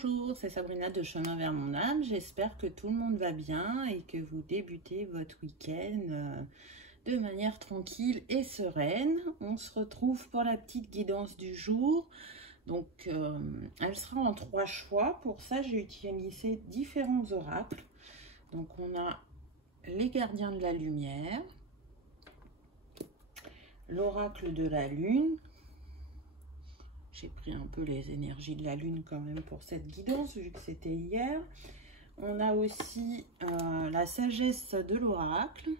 Bonjour, c'est Sabrina de Chemin vers mon âme. J'espère que tout le monde va bien et que vous débutez votre week-end de manière tranquille et sereine. On se retrouve pour la petite guidance du jour. Donc, elle sera en 3 choix. Pour ça, j'ai utilisé différents oracles. Donc, on a les gardiens de la lumière, l'oracle de la lune. J'ai pris un peu les énergies de la lune quand même pour cette guidance, vu que c'était hier. On a aussi la sagesse de l'oracle.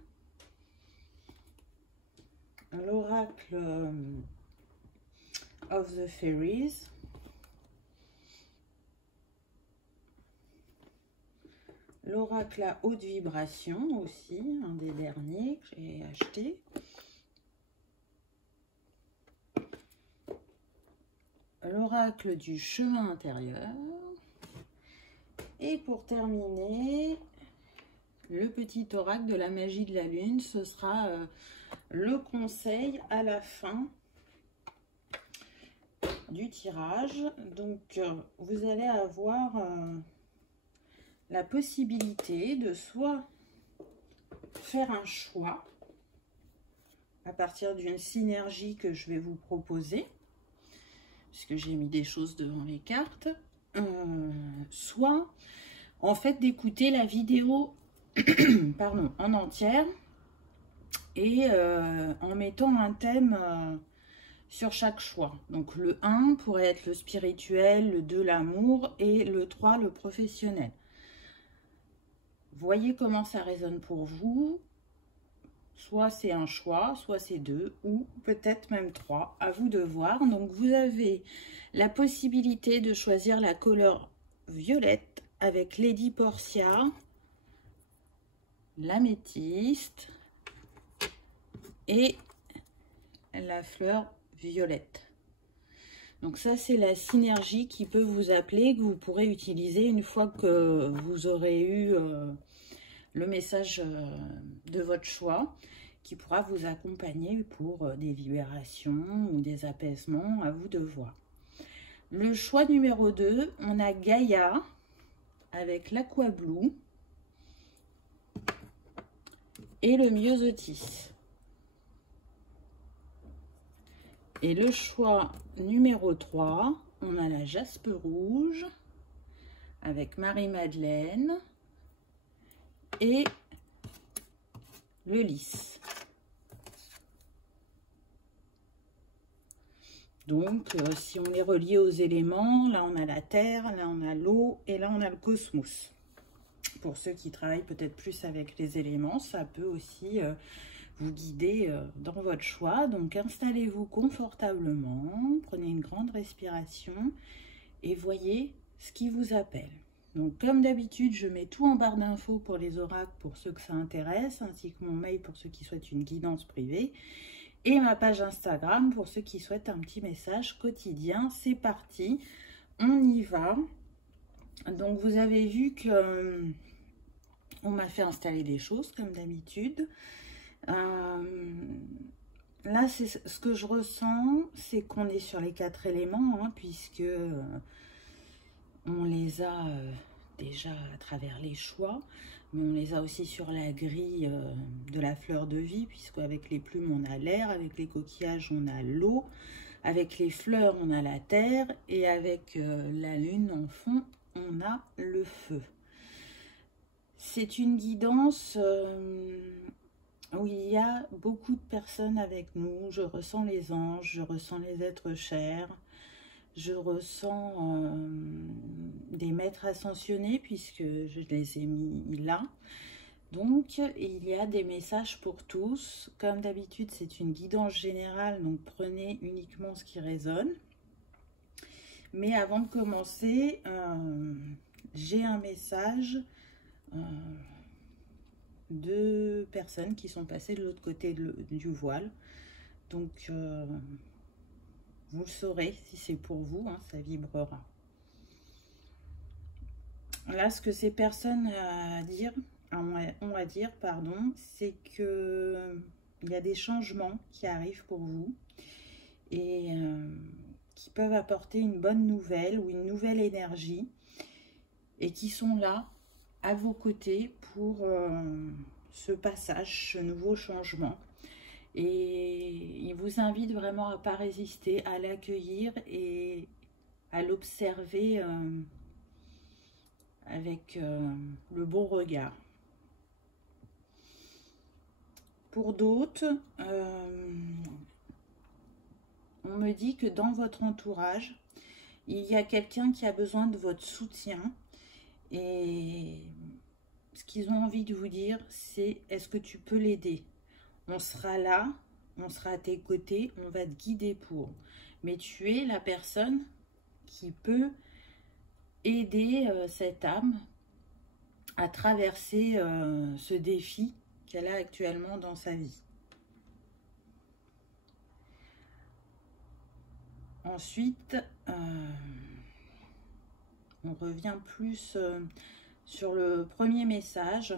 L'oracle of the fairies. L'oracle à haute vibration aussi, un des derniers que j'ai acheté. L'oracle du chemin intérieur. Et pour terminer, le petit oracle de la magie de la lune. Ce sera le conseil à la fin du tirage. Donc, vous allez avoir la possibilité de soit faire un choix à partir d'une synergie que je vais vous proposer, puisque j'ai mis des choses devant les cartes, soit en fait d'écouter la vidéo pardon, en entière et en mettant un thème sur chaque choix. Donc le 1 pourrait être le spirituel, le 2 l'amour et le 3 le professionnel. Voyez comment ça résonne pour vous. Soit c'est un choix, soit c'est 2, ou peut-être même 3, à vous de voir. Donc vous avez la possibilité de choisir la couleur violette avec Lady Portia, l'améthyste et la fleur violette. Donc ça, c'est la synergie qui peut vous appeler, que vous pourrez utiliser une fois que vous aurez eu le message de votre choix, qui pourra vous accompagner pour des libérations ou des apaisements, à vous de voir. Le choix numéro 2, on a Gaïa avec l'Aqua Blue et le Myosotis. Et le choix numéro 3, on a la Jaspe rouge avec Marie-Madeleine et le lys. Donc, si on est relié aux éléments, là on a la terre, là on a l'eau et là on a le cosmos. Pour ceux qui travaillent peut-être plus avec les éléments, ça peut aussi vous guider dans votre choix. Donc, installez-vous confortablement, prenez une grande respiration et voyez ce qui vous appelle. Donc, comme d'habitude, je mets tout en barre d'infos pour les oracles, pour ceux que ça intéresse, ainsi que mon mail pour ceux qui souhaitent une guidance privée, et ma page Instagram pour ceux qui souhaitent un petit message quotidien. C'est parti, on y va. Donc, vous avez vu que on m'a fait installer des choses, comme d'habitude. Là, c'est ce que je ressens, c'est qu'on est sur les 4 éléments, hein, puisque on les a déjà à travers les choix, mais on les a aussi sur la grille de la fleur de vie, puisque avec les plumes on a l'air, avec les coquillages on a l'eau, avec les fleurs on a la terre, et avec la lune en fond on a le feu. C'est une guidance où il y a beaucoup de personnes avec nous. Je ressens les anges, je ressens les êtres chers, je ressens des maîtres ascensionnés, puisque je les ai mis là. Donc, il y a des messages pour tous. Comme d'habitude, c'est une guidance générale, donc prenez uniquement ce qui résonne. Mais avant de commencer, j'ai un message de personnes qui sont passées de l'autre côté du voile. Donc, vous le saurez si c'est pour vous, hein, ça vibrera. Là, ce que ces personnes ont à dire, pardon, c'est que il y a des changements qui arrivent pour vous et qui peuvent apporter une bonne nouvelle ou une nouvelle énergie et qui sont là à vos côtés pour ce passage, ce nouveau changement. Et il vous invite vraiment à ne pas résister, à l'accueillir et à l'observer avec le bon regard. Pour d'autres, on me dit que dans votre entourage, il y a quelqu'un qui a besoin de votre soutien. Et ce qu'ils ont envie de vous dire, c'est: est-ce que tu peux l'aider? On sera là, on sera à tes côtés, on va te guider pour. Mais tu es la personne qui peut aider cette âme à traverser ce défi qu'elle a actuellement dans sa vie. Ensuite, on revient plus sur le premier message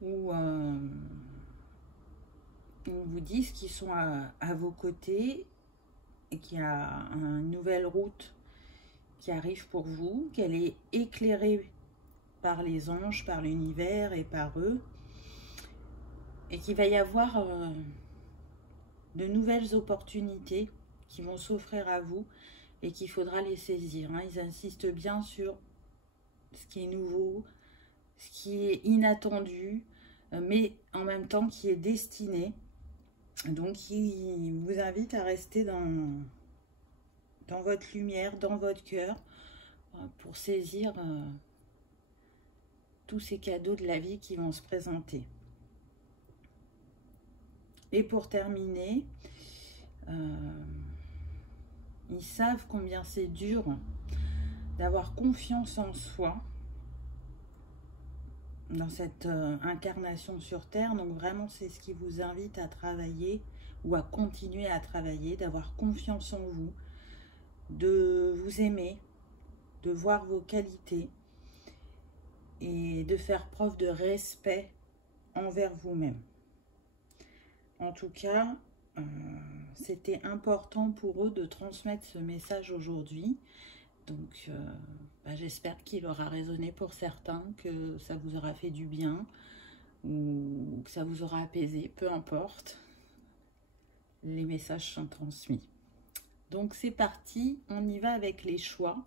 où ils vous disent qu'ils sont à vos côtés et qu'il y a une nouvelle route qui arrive pour vous, qu'elle est éclairée par les anges, par l'univers et par eux, et qu'il va y avoir de nouvelles opportunités qui vont s'offrir à vous et qu'il faudra les saisir. Ils insistent bien sur ce qui est nouveau, ce qui est inattendu, mais en même temps qui est destiné. Donc, il vous invite à rester dans votre lumière, dans votre cœur, pour saisir tous ces cadeaux de la vie qui vont se présenter. Et pour terminer, ils savent combien c'est dur d'avoir confiance en soi dans cette incarnation sur Terre. Donc vraiment, c'est ce qui vous invite à travailler ou à continuer à travailler, d'avoir confiance en vous, de vous aimer, de voir vos qualités et de faire preuve de respect envers vous-même. En tout cas, c'était important pour eux de transmettre ce message aujourd'hui. Donc, j'espère qu'il aura résonné pour certains, que ça vous aura fait du bien ou que ça vous aura apaisé, peu importe. Les messages sont transmis. Donc, c'est parti, on y va avec les choix.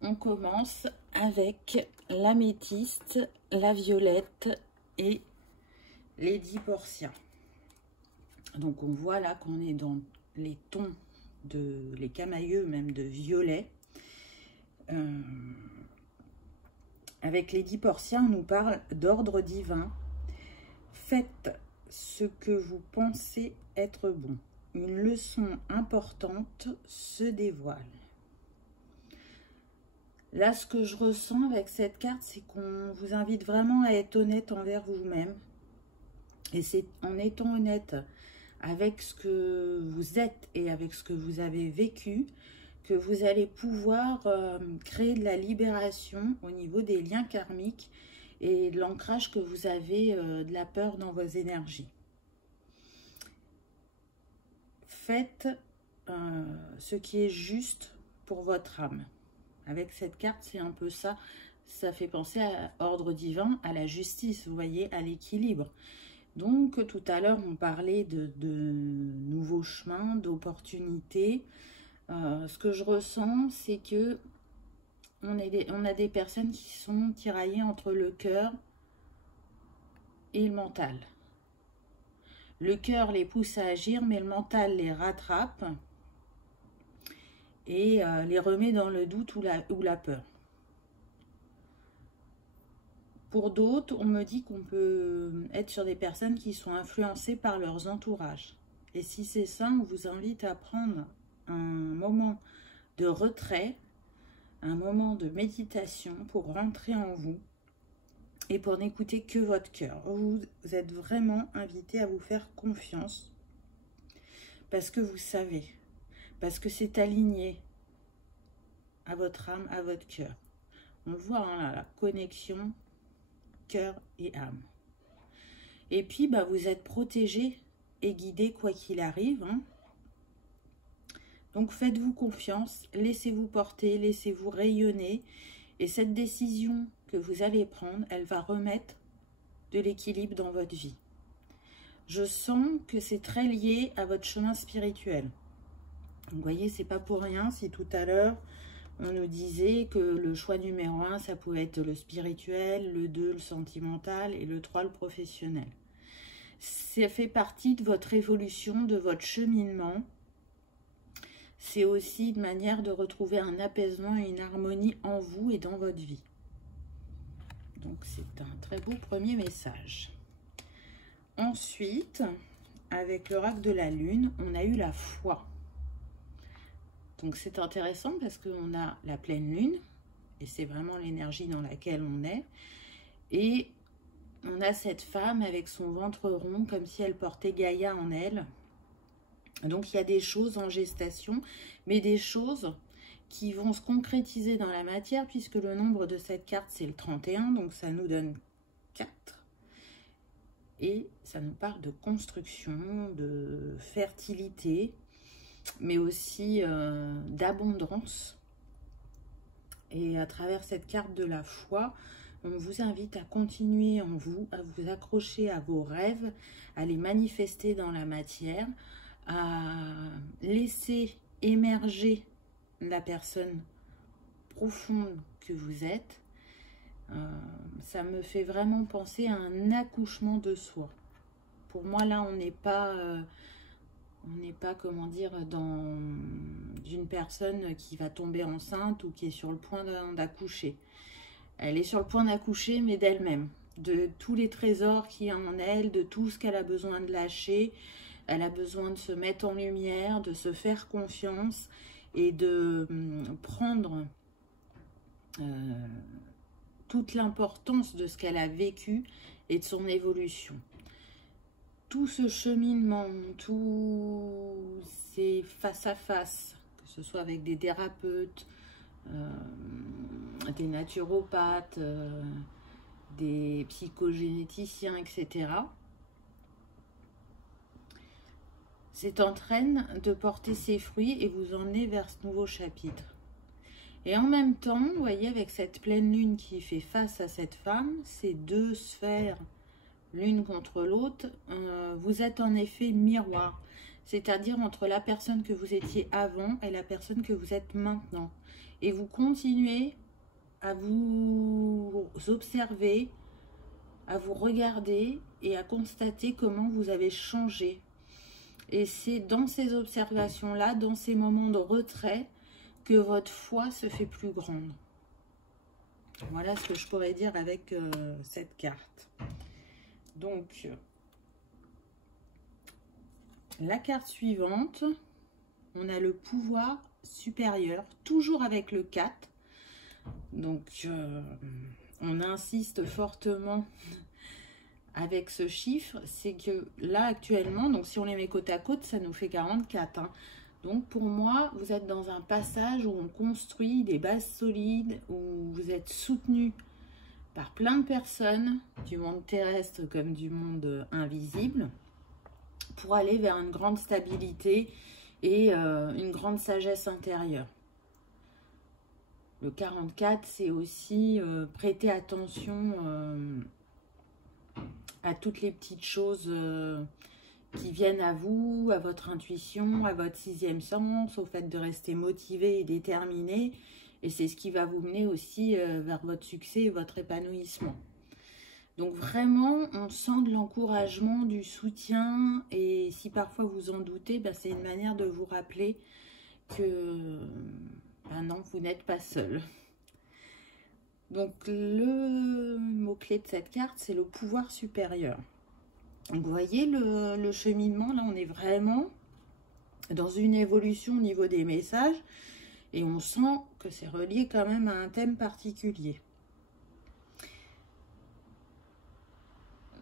On commence avec l'améthyste, la violette et les 10 portiens. Donc, on voit là qu'on est dans les tons, les camailleux même de violet. Avec les 10 portiens, on nous parle d'ordre divin. Faites ce que vous pensez être bon. Une leçon importante se dévoile. Là, ce que je ressens avec cette carte, c'est qu'on vous invite vraiment à être honnête envers vous-même. Et c'est en étant honnête avec ce que vous êtes et avec ce que vous avez vécu que vous allez pouvoir créer de la libération au niveau des liens karmiques et de l'ancrage que vous avez de la peur dans vos énergies. Faites ce qui est juste pour votre âme. Avec cette carte, c'est un peu ça. Ça fait penser à ordre divin, à la justice, vous voyez, à l'équilibre. Donc, tout à l'heure, on parlait de nouveaux chemins, d'opportunités. Ce que je ressens, c'est que on a des personnes qui sont tiraillées entre le cœur et le mental. Le cœur les pousse à agir, mais le mental les rattrape et les remet dans le doute ou la peur. Pour d'autres, on me dit qu'on peut être sur des personnes qui sont influencées par leurs entourages. Et si c'est ça, on vous invite à prendre un moment de retrait, un moment de méditation pour rentrer en vous et pour n'écouter que votre cœur. Vous êtes vraiment invité à vous faire confiance parce que vous savez, parce que c'est aligné à votre âme, à votre cœur. On voit là, la connexion cœur et âme. Et puis, vous êtes protégé et guidé quoi qu'il arrive. Donc faites-vous confiance, laissez-vous porter, laissez-vous rayonner. Et cette décision que vous allez prendre, elle va remettre de l'équilibre dans votre vie. Je sens que c'est très lié à votre chemin spirituel. Vous voyez, c'est pas pour rien si tout à l'heure, on nous disait que le choix numéro 1, ça pouvait être le spirituel, le 2, le sentimental et le 3, le professionnel. Ça fait partie de votre évolution, de votre cheminement. C'est aussi une manière de retrouver un apaisement et une harmonie en vous et dans votre vie. Donc, c'est un très beau premier message. Ensuite, avec l'oracle de la Lune, on a eu la foi. Donc, c'est intéressant parce qu'on a la pleine Lune, et c'est vraiment l'énergie dans laquelle on est. Et on a cette femme avec son ventre rond, comme si elle portait Gaïa en elle. Donc, il y a des choses en gestation, mais des choses qui vont se concrétiser dans la matière, puisque le nombre de cette carte, c'est le 31, donc ça nous donne 4. Et ça nous parle de construction, de fertilité, mais aussi d'abondance. Et à travers cette carte de la foi, on vous invite à continuer en vous, à vous accrocher à vos rêves, à les manifester dans la matière, à laisser émerger la personne profonde que vous êtes. Ça me fait vraiment penser à un accouchement de soi. Pour moi, là, on n'est pas, comment dire, dans une personne qui va tomber enceinte ou qui est sur le point d'accoucher. Elle est sur le point d'accoucher, mais d'elle-même, de tous les trésors qu'il y a en elle, de tout ce qu'elle a besoin de lâcher. Elle a besoin de se mettre en lumière, de se faire confiance et de prendre toute l'importance de ce qu'elle a vécu et de son évolution. Tout ce cheminement, tous ces face-à-face, que ce soit avec des thérapeutes, des naturopathes, des psychogénéticiens, etc., c'est en train de porter ses fruits et vous emmener vers ce nouveau chapitre. Et en même temps, vous voyez, avec cette pleine lune qui fait face à cette femme, ces deux sphères, l'une contre l'autre, vous êtes en effet miroir. C'est-à-dire entre la personne que vous étiez avant et la personne que vous êtes maintenant. Et vous continuez à vous observer, à vous regarder et à constater comment vous avez changé. Et c'est dans ces observations-là, dans ces moments de retrait, que votre foi se fait plus grande. Voilà ce que je pourrais dire avec cette carte. Donc, la carte suivante, on a le pouvoir supérieur, toujours avec le 4. Donc, on insiste fortement avec ce chiffre, c'est que là actuellement, donc si on les met côte à côte, ça nous fait 44. Hein. Donc pour moi, vous êtes dans un passage où on construit des bases solides, où vous êtes soutenu par plein de personnes, du monde terrestre comme du monde invisible, pour aller vers une grande stabilité et une grande sagesse intérieure. Le 44, c'est aussi prêter attention à toutes les petites choses qui viennent à vous, à votre intuition, à votre sixième sens, au fait de rester motivé et déterminé. Et c'est ce qui va vous mener aussi vers votre succès et votre épanouissement. Donc vraiment, on sent de l'encouragement, du soutien. Et si parfois vous en doutez, ben, c'est une manière de vous rappeler que ben non, vous n'êtes pas seul. Donc, le mot-clé de cette carte, c'est le pouvoir supérieur. Donc, vous voyez le cheminement, là, on est vraiment dans une évolution au niveau des messages. Et on sent que c'est relié quand même à un thème particulier.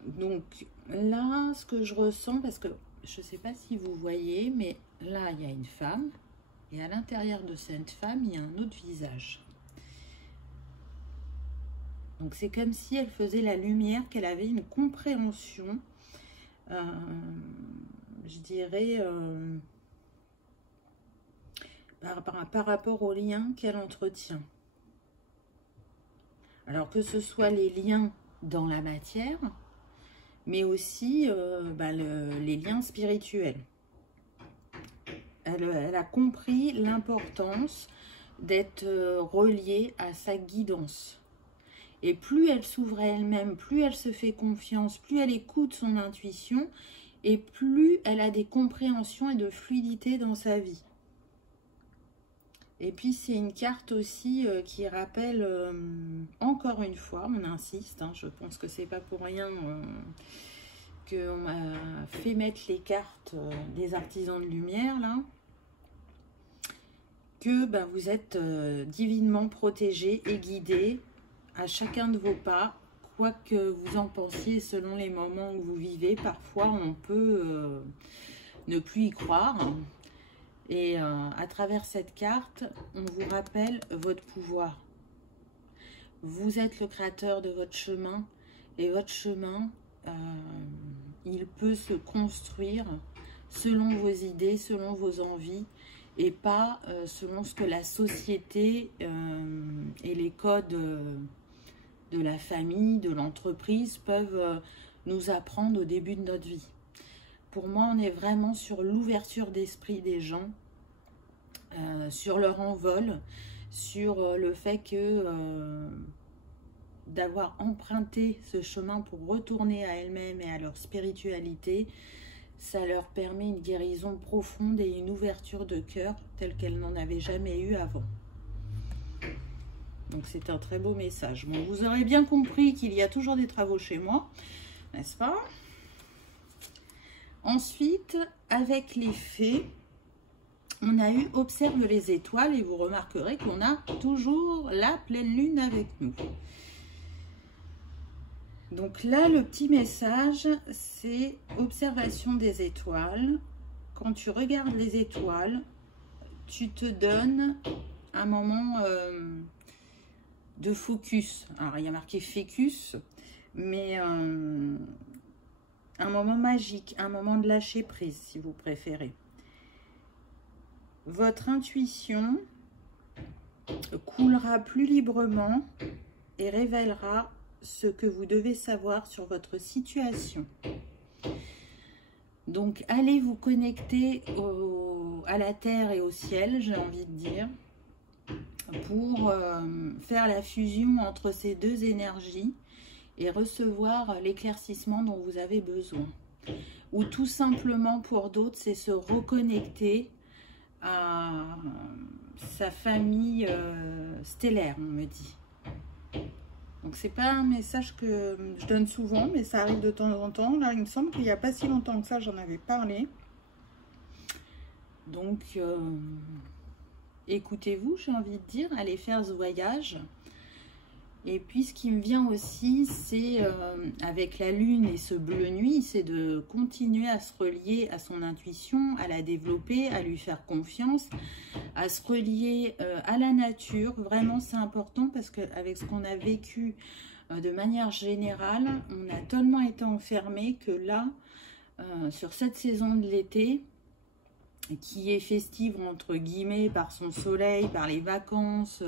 Donc, là, ce que je ressens, parce que je ne sais pas si vous voyez, mais là, il y a une femme. Et à l'intérieur de cette femme, il y a un autre visage. Donc, c'est comme si elle faisait la lumière, qu'elle avait une compréhension, je dirais, par rapport aux liens qu'elle entretient. Alors que ce soit les liens dans la matière, mais aussi les liens spirituels. Elle a compris l'importance d'être reliée à sa guidance. Et plus elle s'ouvre à elle-même, plus elle se fait confiance, plus elle écoute son intuition, et plus elle a des compréhensions et de fluidité dans sa vie. Et puis c'est une carte aussi qui rappelle, encore une fois, on insiste, hein, je pense que c'est pas pour rien qu'on m'a fait mettre les cartes des artisans de lumière, là, que vous êtes divinement protégés et guidés à chacun de vos pas, quoi que vous en pensiez selon les moments où vous vivez. Parfois, on peut ne plus y croire. Et à travers cette carte, on vous rappelle votre pouvoir. Vous êtes le créateur de votre chemin. Et votre chemin, il peut se construire selon vos idées, selon vos envies, et pas selon ce que la société et les codes de la famille, de l'entreprise peuvent nous apprendre au début de notre vie. Pour moi, on est vraiment sur l'ouverture d'esprit des gens, sur leur envol, sur le fait que d'avoir emprunté ce chemin pour retourner à elles-mêmes et à leur spiritualité, ça leur permet une guérison profonde et une ouverture de cœur telle qu'elles n'en avaient jamais eu avant. Donc c'est un très beau message. Bon, vous aurez bien compris qu'il y a toujours des travaux chez moi, n'est-ce pas? Ensuite, avec les fées, on a eu observe les étoiles et vous remarquerez qu'on a toujours la pleine lune avec nous. Donc là, le petit message, c'est observation des étoiles. Quand tu regardes les étoiles, tu te donnes un moment de focus. Alors, il y a marqué fécus, mais un moment magique, un moment de lâcher prise, si vous préférez. Votre intuition coulera plus librement et révélera ce que vous devez savoir sur votre situation. Donc, allez vous connecter à la terre et au ciel, j'ai envie de dire, pour faire la fusion entre ces deux énergies et recevoir l'éclaircissement dont vous avez besoin. Ou tout simplement, pour d'autres, c'est se reconnecter à sa famille stellaire, on me dit. Donc c'est pas un message que je donne souvent, mais ça arrive de temps en temps. Là, il me semble qu'il n'y a pas si longtemps que ça, j'en avais parlé. Donc écoutez-vous, j'ai envie de dire, allez faire ce voyage. Et puis ce qui me vient aussi, c'est avec la lune et ce bleu nuit, c'est de continuer à se relier à son intuition, à la développer, à lui faire confiance, à se relier à la nature. Vraiment, c'est important parce qu'avec ce qu'on a vécu de manière générale, on a tellement été enfermés que là, sur cette saison de l'été, qui est festive entre guillemets par son soleil, par les vacances,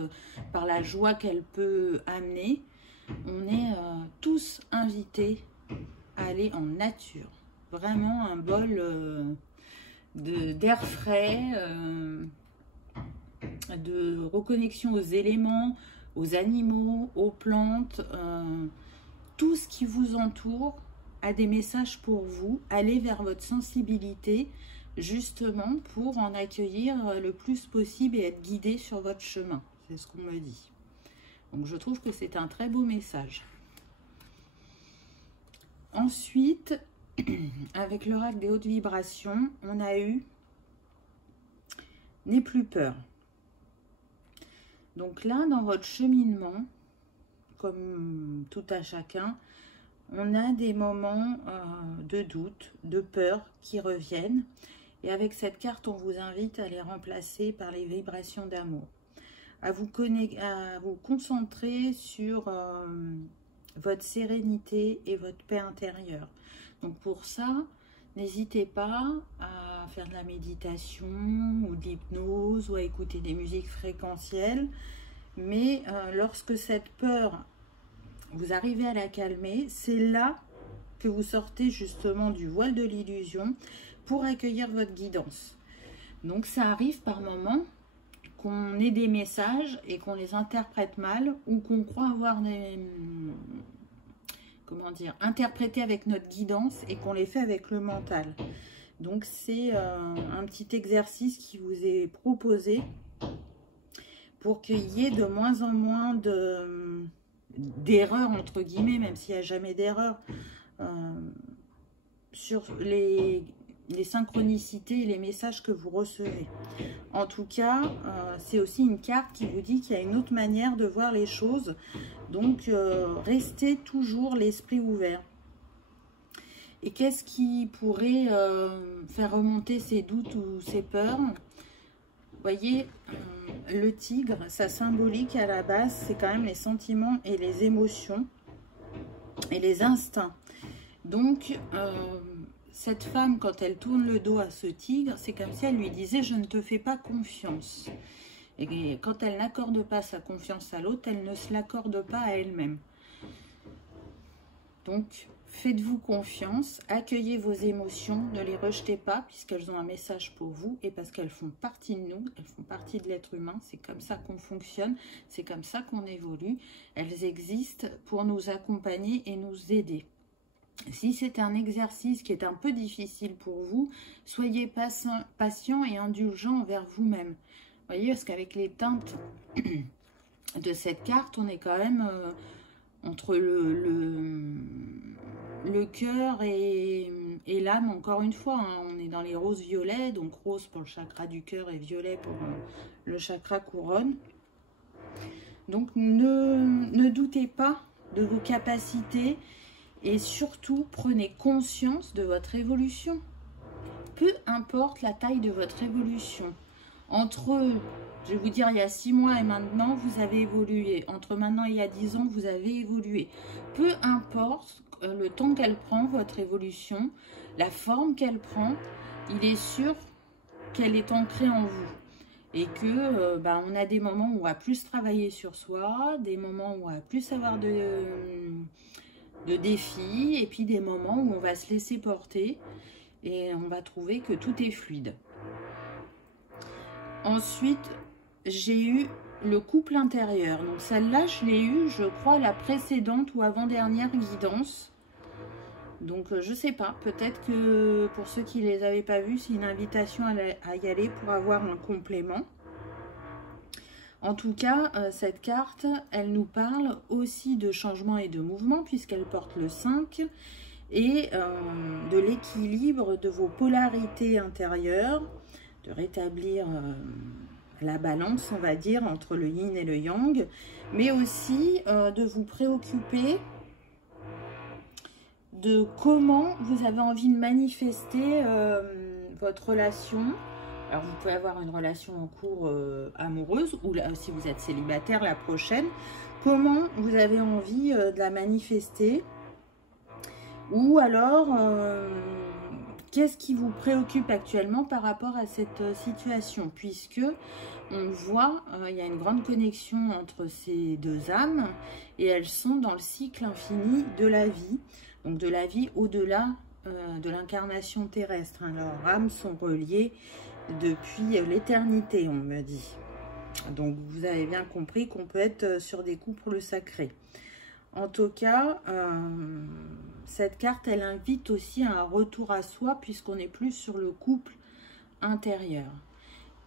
par la joie qu'elle peut amener, on est tous invités à aller en nature. Vraiment un bol d'air frais, de reconnexion aux éléments, aux animaux, aux plantes, tout ce qui vous entoure a des messages pour vous. Allez vers votre sensibilité, justement pour en accueillir le plus possible et être guidé sur votre chemin. C'est ce qu'on me dit. Donc je trouve que c'est un très beau message. Ensuite, avec l'oracle des hautes vibrations, on a eu « N'aie plus peur ». Donc là, dans votre cheminement, comme tout à chacun, on a des moments de doute, de peur qui reviennent. Et avec cette carte, on vous invite à les remplacer par les vibrations d'amour. À vous concentrer sur votre sérénité et votre paix intérieure. Donc pour ça, n'hésitez pas à à faire de la méditation ou de l'hypnose ou à écouter des musiques fréquentielles. Mais lorsque cette peur, vous arrivez à la calmer, c'est là que vous sortez justement du voile de l'illusion pour accueillir votre guidance. Donc ça arrive par moments qu'on ait des messages et qu'on les interprète mal ou qu'on croit avoir des... comment dire, interprétés avec notre guidance et qu'on les fait avec le mental. Donc c'est un petit exercice qui vous est proposé pour qu'il y ait de moins en moins d'erreurs, entre guillemets, même s'il n'y a jamais d'erreur, sur les synchronicités et les messages que vous recevez. En tout cas, c'est aussi une carte qui vous dit qu'il y a une autre manière de voir les choses. Donc, restez toujours l'esprit ouvert. Et qu'est-ce qui pourrait faire remonter ces doutes ou ces peurs? Vous voyez, le tigre, sa symbolique à la base, c'est quand même les sentiments et les émotions et les instincts. Donc, cette femme, quand elle tourne le dos à ce tigre, c'est comme si elle lui disait « je ne te fais pas confiance ». Et quand elle n'accorde pas sa confiance à l'autre, elle ne se l'accorde pas à elle-même. Donc, faites-vous confiance, accueillez vos émotions, ne les rejetez pas puisqu'elles ont un message pour vous et parce qu'elles font partie de nous, elles font partie de l'être humain, c'est comme ça qu'on fonctionne, c'est comme ça qu'on évolue. Elles existent pour nous accompagner et nous aider. Si c'est un exercice qui est un peu difficile pour vous, soyez patient et indulgent envers vous-même. Vous voyez, parce qu'avec les teintes de cette carte, on est quand même entre le cœur et l'âme, encore une fois. Hein, on est dans les roses violets, donc rose pour le chakra du cœur et violet pour le chakra couronne. Donc ne doutez pas de vos capacités. Et surtout, prenez conscience de votre évolution. Peu importe la taille de votre évolution. Entre, je vais vous dire, il y a 6 mois et maintenant, vous avez évolué. Entre maintenant et il y a 10 ans, vous avez évolué. Peu importe le temps qu'elle prend, votre évolution, la forme qu'elle prend, il est sûr qu'elle est ancrée en vous. Et que on a des moments où on va plus travailler sur soi, des moments où on va plus avoir de défis et puis des moments où on va se laisser porter et on va trouver que tout est fluide. Ensuite, j'ai eu le couple intérieur. Donc celle-là, je l'ai eu, je crois, la précédente ou avant-dernière guidance. Donc je sais pas, peut-être que pour ceux qui ne les avaient pas vus, c'est une invitation à y aller pour avoir un complément. En tout cas, cette carte, elle nous parle aussi de changement et de mouvement puisqu'elle porte le 5 et de l'équilibre de vos polarités intérieures, de rétablir la balance, on va dire, entre le yin et le yang, mais aussi de vous préoccuper de comment vous avez envie de manifester votre relation. Alors, vous pouvez avoir une relation en cours amoureuse ou là, si vous êtes célibataire, la prochaine. Comment vous avez envie de la manifester? Ou alors, qu'est-ce qui vous préoccupe actuellement par rapport à cette situation? Puisque on voit, il y a une grande connexion entre ces deux âmes et elles sont dans le cycle infini de la vie. Donc, de la vie au-delà de l'incarnation terrestre. Hein. Leurs âmes sont reliées depuis l'éternité, on me dit. Donc, vous avez bien compris qu'on peut être sur des couples sacrés. En tout cas, cette carte, elle invite aussi à un retour à soi, puisqu'on est plus sur le couple intérieur.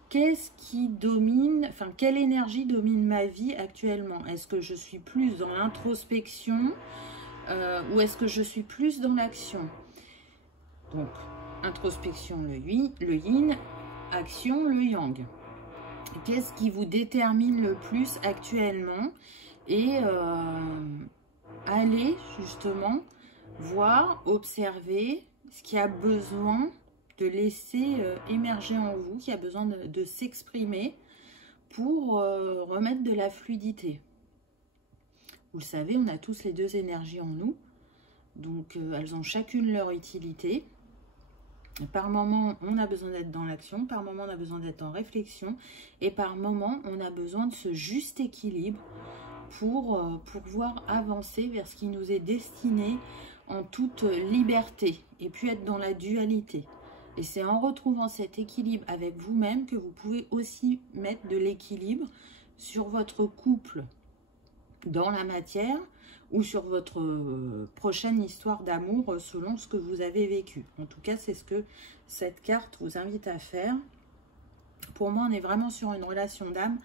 Qu'est-ce qui domine, enfin, quelle énergie domine ma vie actuellement? Est-ce que je suis plus dans l'introspection ou est-ce que je suis plus dans l'action? Donc, introspection, le yin, action, le yang. Qu'est-ce qui vous détermine le plus actuellement? Et allez justement voir, observer ce qui a besoin de laisser émerger en vous, qui a besoin de s'exprimer pour remettre de la fluidité. Vous le savez, on a tous les deux énergies en nous, donc elles ont chacune leur utilité. Par moment, on a besoin d'être dans l'action, par moment, on a besoin d'être en réflexion, et par moment, on a besoin de ce juste équilibre pour pouvoir avancer vers ce qui nous est destiné en toute liberté, et puis être dans la dualité. Et c'est en retrouvant cet équilibre avec vous-même que vous pouvez aussi mettre de l'équilibre sur votre couple dans la matière, ou sur votre prochaine histoire d'amour selon ce que vous avez vécu. En tout cas, c'est ce que cette carte vous invite à faire. Pour moi, on est vraiment sur une relation d'âme,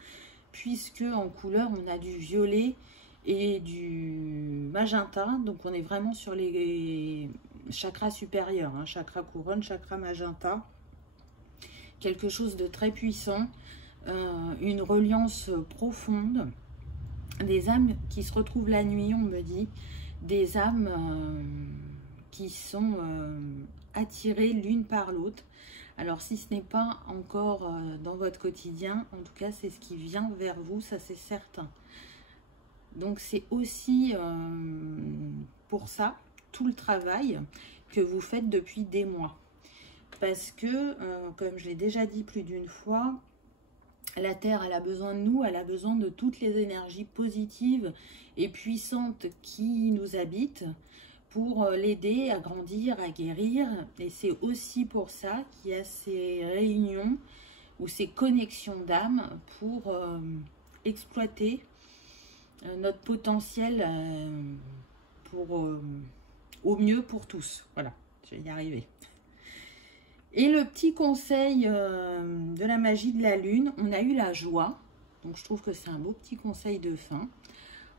puisque en couleur, on a du violet et du magenta. Donc, on est vraiment sur les chakras supérieurs, hein, chakra couronne, chakra magenta. Quelque chose de très puissant, une reliance profonde. Des âmes qui se retrouvent la nuit, on me dit, des âmes qui sont attirées l'une par l'autre. Alors si ce n'est pas encore dans votre quotidien, en tout cas c'est ce qui vient vers vous, ça c'est certain. Donc c'est aussi pour ça tout le travail que vous faites depuis des mois. Parce que, comme je l'ai déjà dit plus d'une fois, la Terre, elle a besoin de nous, elle a besoin de toutes les énergies positives et puissantes qui nous habitent pour l'aider à grandir, à guérir. Et c'est aussi pour ça qu'il y a ces réunions ou ces connexions d'âme pour exploiter notre potentiel au mieux pour tous. Voilà, je vais y arriver. Et le petit conseil de la magie de la lune, on a eu la joie. Donc je trouve que c'est un beau petit conseil de fin.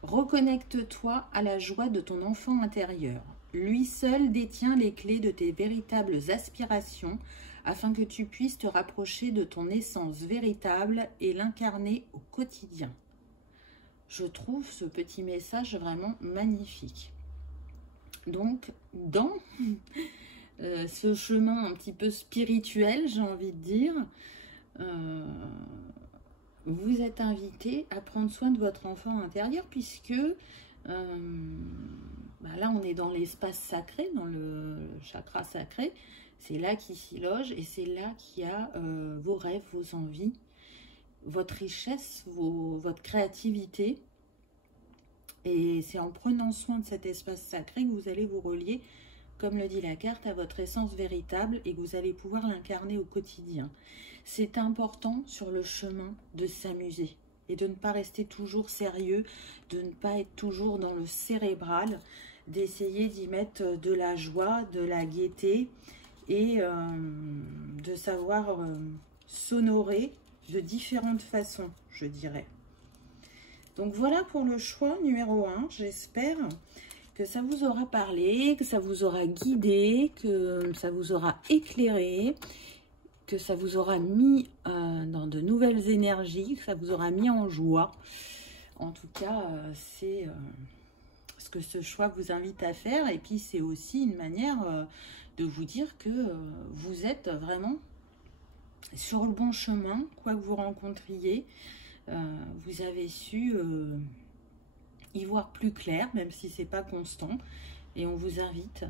Reconnecte-toi à la joie de ton enfant intérieur. Lui seul détient les clés de tes véritables aspirations afin que tu puisses te rapprocher de ton essence véritable et l'incarner au quotidien. Je trouve ce petit message vraiment magnifique. Donc, dans ce chemin un petit peu spirituel, j'ai envie de dire, vous êtes invité à prendre soin de votre enfant intérieur, puisque là on est dans l'espace sacré, dans le chakra sacré, c'est là qu'il s'y loge et c'est là qu'il y a vos rêves, vos envies, votre richesse, votre créativité. Et c'est en prenant soin de cet espace sacré que vous allez vous relier, comme le dit la carte, à votre essence véritable et que vous allez pouvoir l'incarner au quotidien. C'est important sur le chemin de s'amuser et de ne pas rester toujours sérieux, de ne pas être toujours dans le cérébral, d'essayer d'y mettre de la joie, de la gaieté et de savoir s'honorer de différentes façons, je dirais. Donc voilà pour le choix numéro 1, j'espère que ça vous aura parlé, que ça vous aura guidé, que ça vous aura éclairé, que ça vous aura mis dans de nouvelles énergies, que ça vous aura mis en joie. En tout cas, c'est ce que ce choix vous invite à faire. Et puis, c'est aussi une manière de vous dire que vous êtes vraiment sur le bon chemin, quoi que vous rencontriez. Vous avez su y voir plus clair, même si c'est pas constant, et on vous invite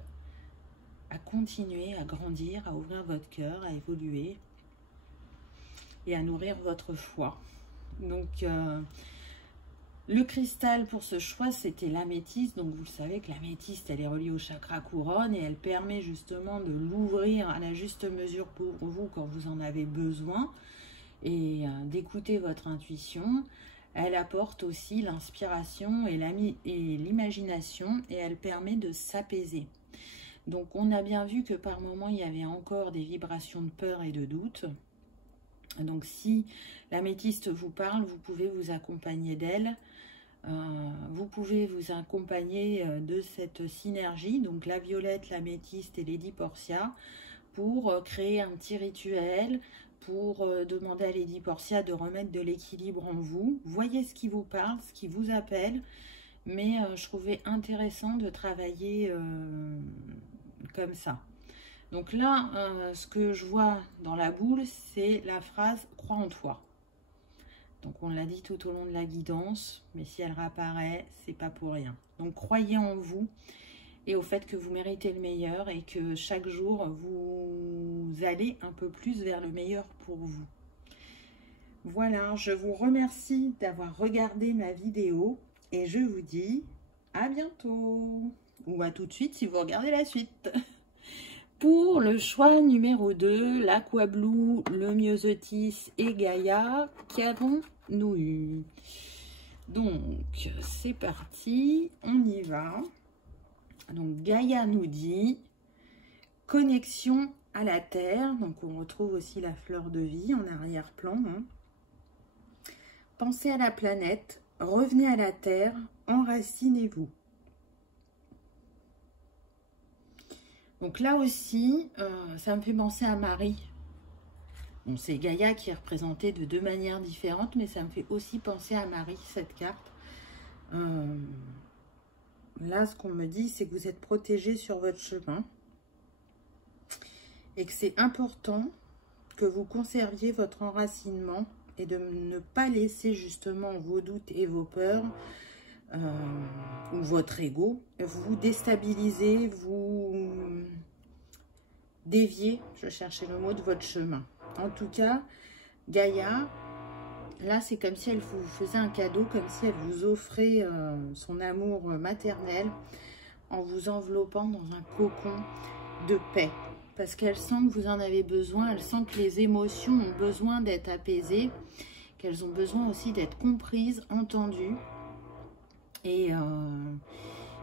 à continuer à grandir, à ouvrir votre cœur, à évoluer et à nourrir votre foi. Donc le cristal pour ce choix, c'était l'améthyste. Donc vous le savez que l'améthyste, elle est reliée au chakra couronne et elle permet justement de l'ouvrir à la juste mesure pour vous quand vous en avez besoin et d'écouter votre intuition. Elle apporte aussi l'inspiration et l'imagination et elle permet de s'apaiser. Donc on a bien vu que par moments il y avait encore des vibrations de peur et de doute. Donc si l'améthyste vous parle, vous pouvez vous accompagner d'elle. Vous pouvez vous accompagner de cette synergie, donc la violette, l'améthyste et Lady Portia, pour créer un petit rituel, pour demander à Lady Portia de remettre de l'équilibre en vous. Voyez ce qui vous parle, ce qui vous appelle, mais je trouvais intéressant de travailler comme ça. Donc là, ce que je vois dans la boule, c'est la phrase « Crois en toi ». Donc on l'a dit tout au long de la guidance, mais si elle réapparaît, c'est pas pour rien. Donc croyez en vous et au fait que vous méritez le meilleur et que chaque jour, vous allez un peu plus vers le meilleur pour vous. Voilà, je vous remercie d'avoir regardé ma vidéo et je vous dis à bientôt ou à tout de suite si vous regardez la suite. Pour le choix numéro 2, l'Aqua Blue, le Myosotis et Gaïa, qu'avons-nous eu? Donc, c'est parti, on y va. Donc, Gaïa nous dit connexion à la Terre. Donc, on retrouve aussi la fleur de vie en arrière-plan. Hein. Pensez à la planète, revenez à la Terre, enracinez-vous. Donc là aussi, ça me fait penser à Marie. Bon, c'est Gaïa qui est représentée de 2 manières différentes, mais ça me fait aussi penser à Marie, cette carte. Là, ce qu'on me dit, c'est que vous êtes protégé sur votre chemin. Et que c'est important que vous conserviez votre enracinement et de ne pas laisser justement vos doutes et vos peurs ou votre ego vous déstabiliser, vous dévier, je cherchais le mot, de votre chemin. En tout cas, Gaïa, là c'est comme si elle vous faisait un cadeau, comme si elle vous offrait son amour maternel en vous enveloppant dans un cocon de paix. Parce qu'elle sent que vous en avez besoin, elle sent que les émotions ont besoin d'être apaisées, qu'elles ont besoin aussi d'être comprises, entendues. Et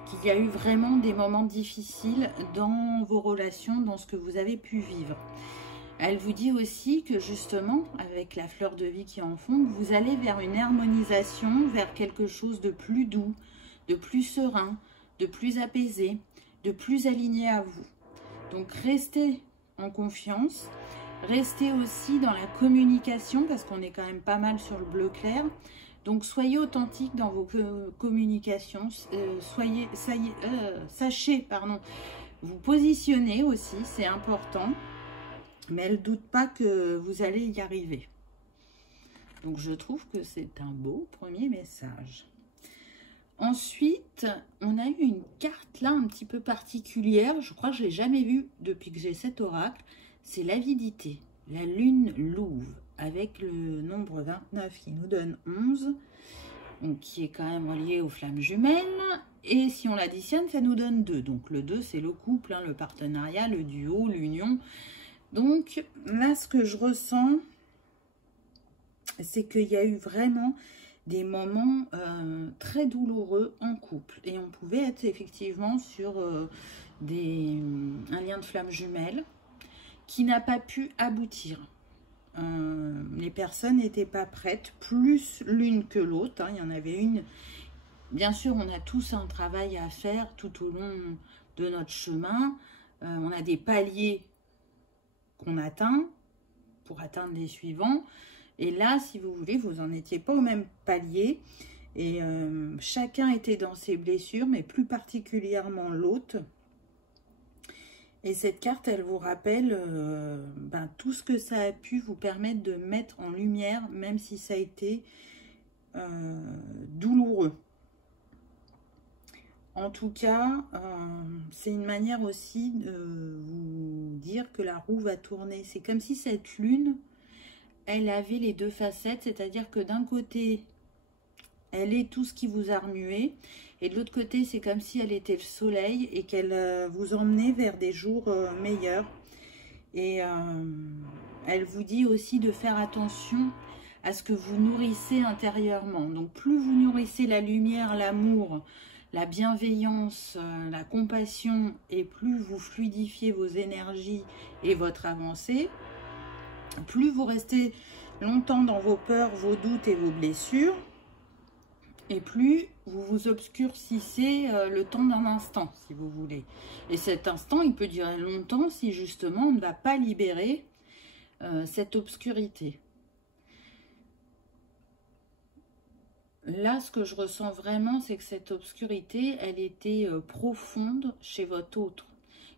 qu'il y a eu vraiment des moments difficiles dans vos relations, dans ce que vous avez pu vivre. Elle vous dit aussi que justement, avec la fleur de vie qui est en fond, vous allez vers une harmonisation, vers quelque chose de plus doux, de plus serein, de plus apaisé, de plus aligné à vous. Donc restez en confiance, restez aussi dans la communication parce qu'on est quand même pas mal sur le bleu clair. Donc soyez authentique dans vos communications, sachez vous positionner aussi, c'est important. Mais elle ne doute pas que vous allez y arriver. Donc je trouve que c'est un beau premier message. Ensuite, on a eu une carte là un petit peu particulière. Je crois que je ne l'ai jamais vue depuis que j'ai cet oracle. C'est l'avidité, la lune louve, avec le nombre 29 qui nous donne 11. Donc qui est quand même relié aux flammes jumelles. Et si on l'additionne, ça nous donne 2. Donc le 2, c'est le couple, hein, le partenariat, le duo, l'union. Donc là, ce que je ressens, c'est qu'il y a eu vraiment des moments très douloureux en couple. Et on pouvait être effectivement sur un lien de flamme jumelle qui n'a pas pu aboutir. Les personnes n'étaient pas prêtes, plus l'une que l'autre. Hein. Il y en avait une. Bien sûr, on a tous un travail à faire tout au long de notre chemin. On a des paliers qu'on atteint pour atteindre les suivants. Et là, si vous voulez, vous n'en étiez pas au même palier. Et chacun était dans ses blessures, mais plus particulièrement l'autre. Et cette carte, elle vous rappelle tout ce que ça a pu vous permettre de mettre en lumière, même si ça a été douloureux. En tout cas, c'est une manière aussi de vous dire que la roue va tourner. C'est comme si cette lune, elle avait les 2 facettes, c'est-à-dire que d'un côté, elle est tout ce qui vous a remué, et de l'autre côté, c'est comme si elle était le soleil et qu'elle vous emmenait vers des jours meilleurs. Et elle vous dit aussi de faire attention à ce que vous nourrissez intérieurement. Donc plus vous nourrissez la lumière, l'amour, la bienveillance, la compassion, et plus vous fluidifiez vos énergies et votre avancée, plus vous restez longtemps dans vos peurs, vos doutes et vos blessures, et plus vous vous obscurcissez le temps d'un instant, si vous voulez. Et cet instant, il peut durer longtemps si justement on ne va pas libérer cette obscurité. Là, ce que je ressens vraiment, c'est que cette obscurité, elle était profonde chez votre autre,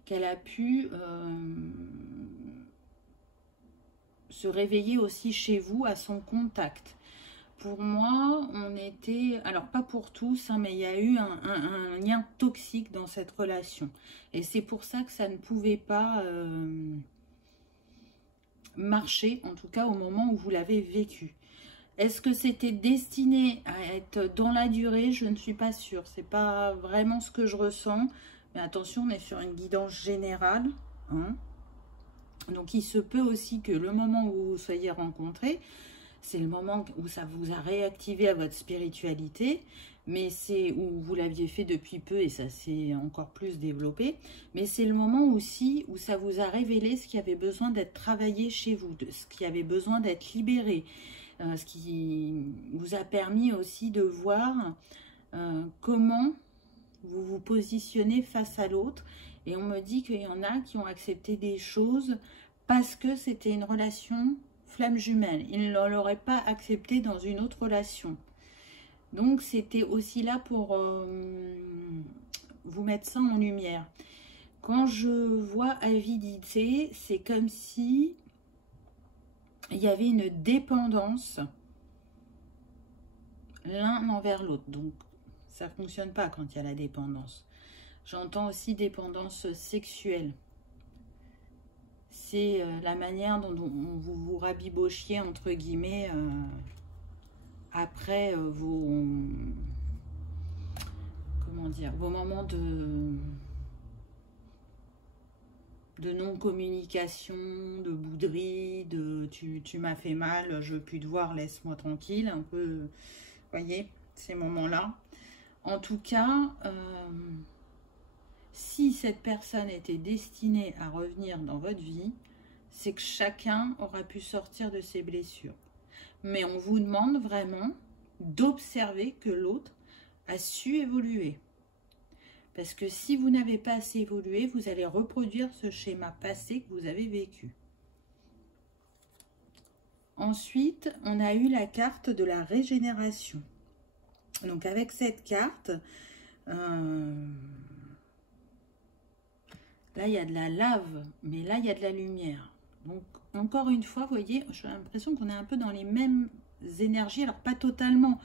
qu'elle a pu se réveiller aussi chez vous à son contact. pour moi, on était, alors pas pour tous, hein, mais il y a eu un lien toxique dans cette relation. Et c'est pour ça que ça ne pouvait pas marcher, en tout cas au moment où vous l'avez vécu. Est-ce que c'était destiné à être dans la durée? Je ne suis pas sûre. C'est pas vraiment ce que je ressens. Mais attention, on est sur une guidance générale, hein. Donc, il se peut aussi que le moment où vous soyez rencontrés, c'est le moment où ça vous a réactivé à votre spiritualité, mais c'est où vous l'aviez fait depuis peu et ça s'est encore plus développé. Mais c'est le moment aussi où ça vous a révélé ce qui avait besoin d'être travaillé chez vous, ce qui avait besoin d'être libéré, ce qui vous a permis aussi de voir comment vous vous positionnez face à l'autre. Et on me dit qu'il y en a qui ont accepté des choses parce que c'était une relation flamme jumelle. Ils ne l'auraient pas accepté dans une autre relation. Donc, c'était aussi là pour vous mettre ça en lumière. Quand je vois avidité, c'est comme si il y avait une dépendance l'un envers l'autre. Donc, ça ne fonctionne pas quand il y a la dépendance. J'entends aussi dépendance sexuelle. C'est la manière dont vous vous rabibochiez, entre guillemets, après vos moments de non-communication, de bouderie, de tu m'as fait mal, je veux plus te voir, laisse-moi tranquille, un peu, voyez, ces moments-là. En tout cas, si cette personne était destinée à revenir dans votre vie, c'est que chacun aura pu sortir de ses blessures. Mais on vous demande vraiment d'observer que l'autre a su évoluer. Parce que si vous n'avez pas assez évolué, vous allez reproduire ce schéma passé que vous avez vécu. Ensuite, on a eu la carte de la régénération. Donc avec cette carte, là il y a de la lave, mais là il y a de la lumière. Donc encore une fois, vous voyez, j'ai l'impression qu'on est un peu dans les mêmes énergies, alors pas totalement,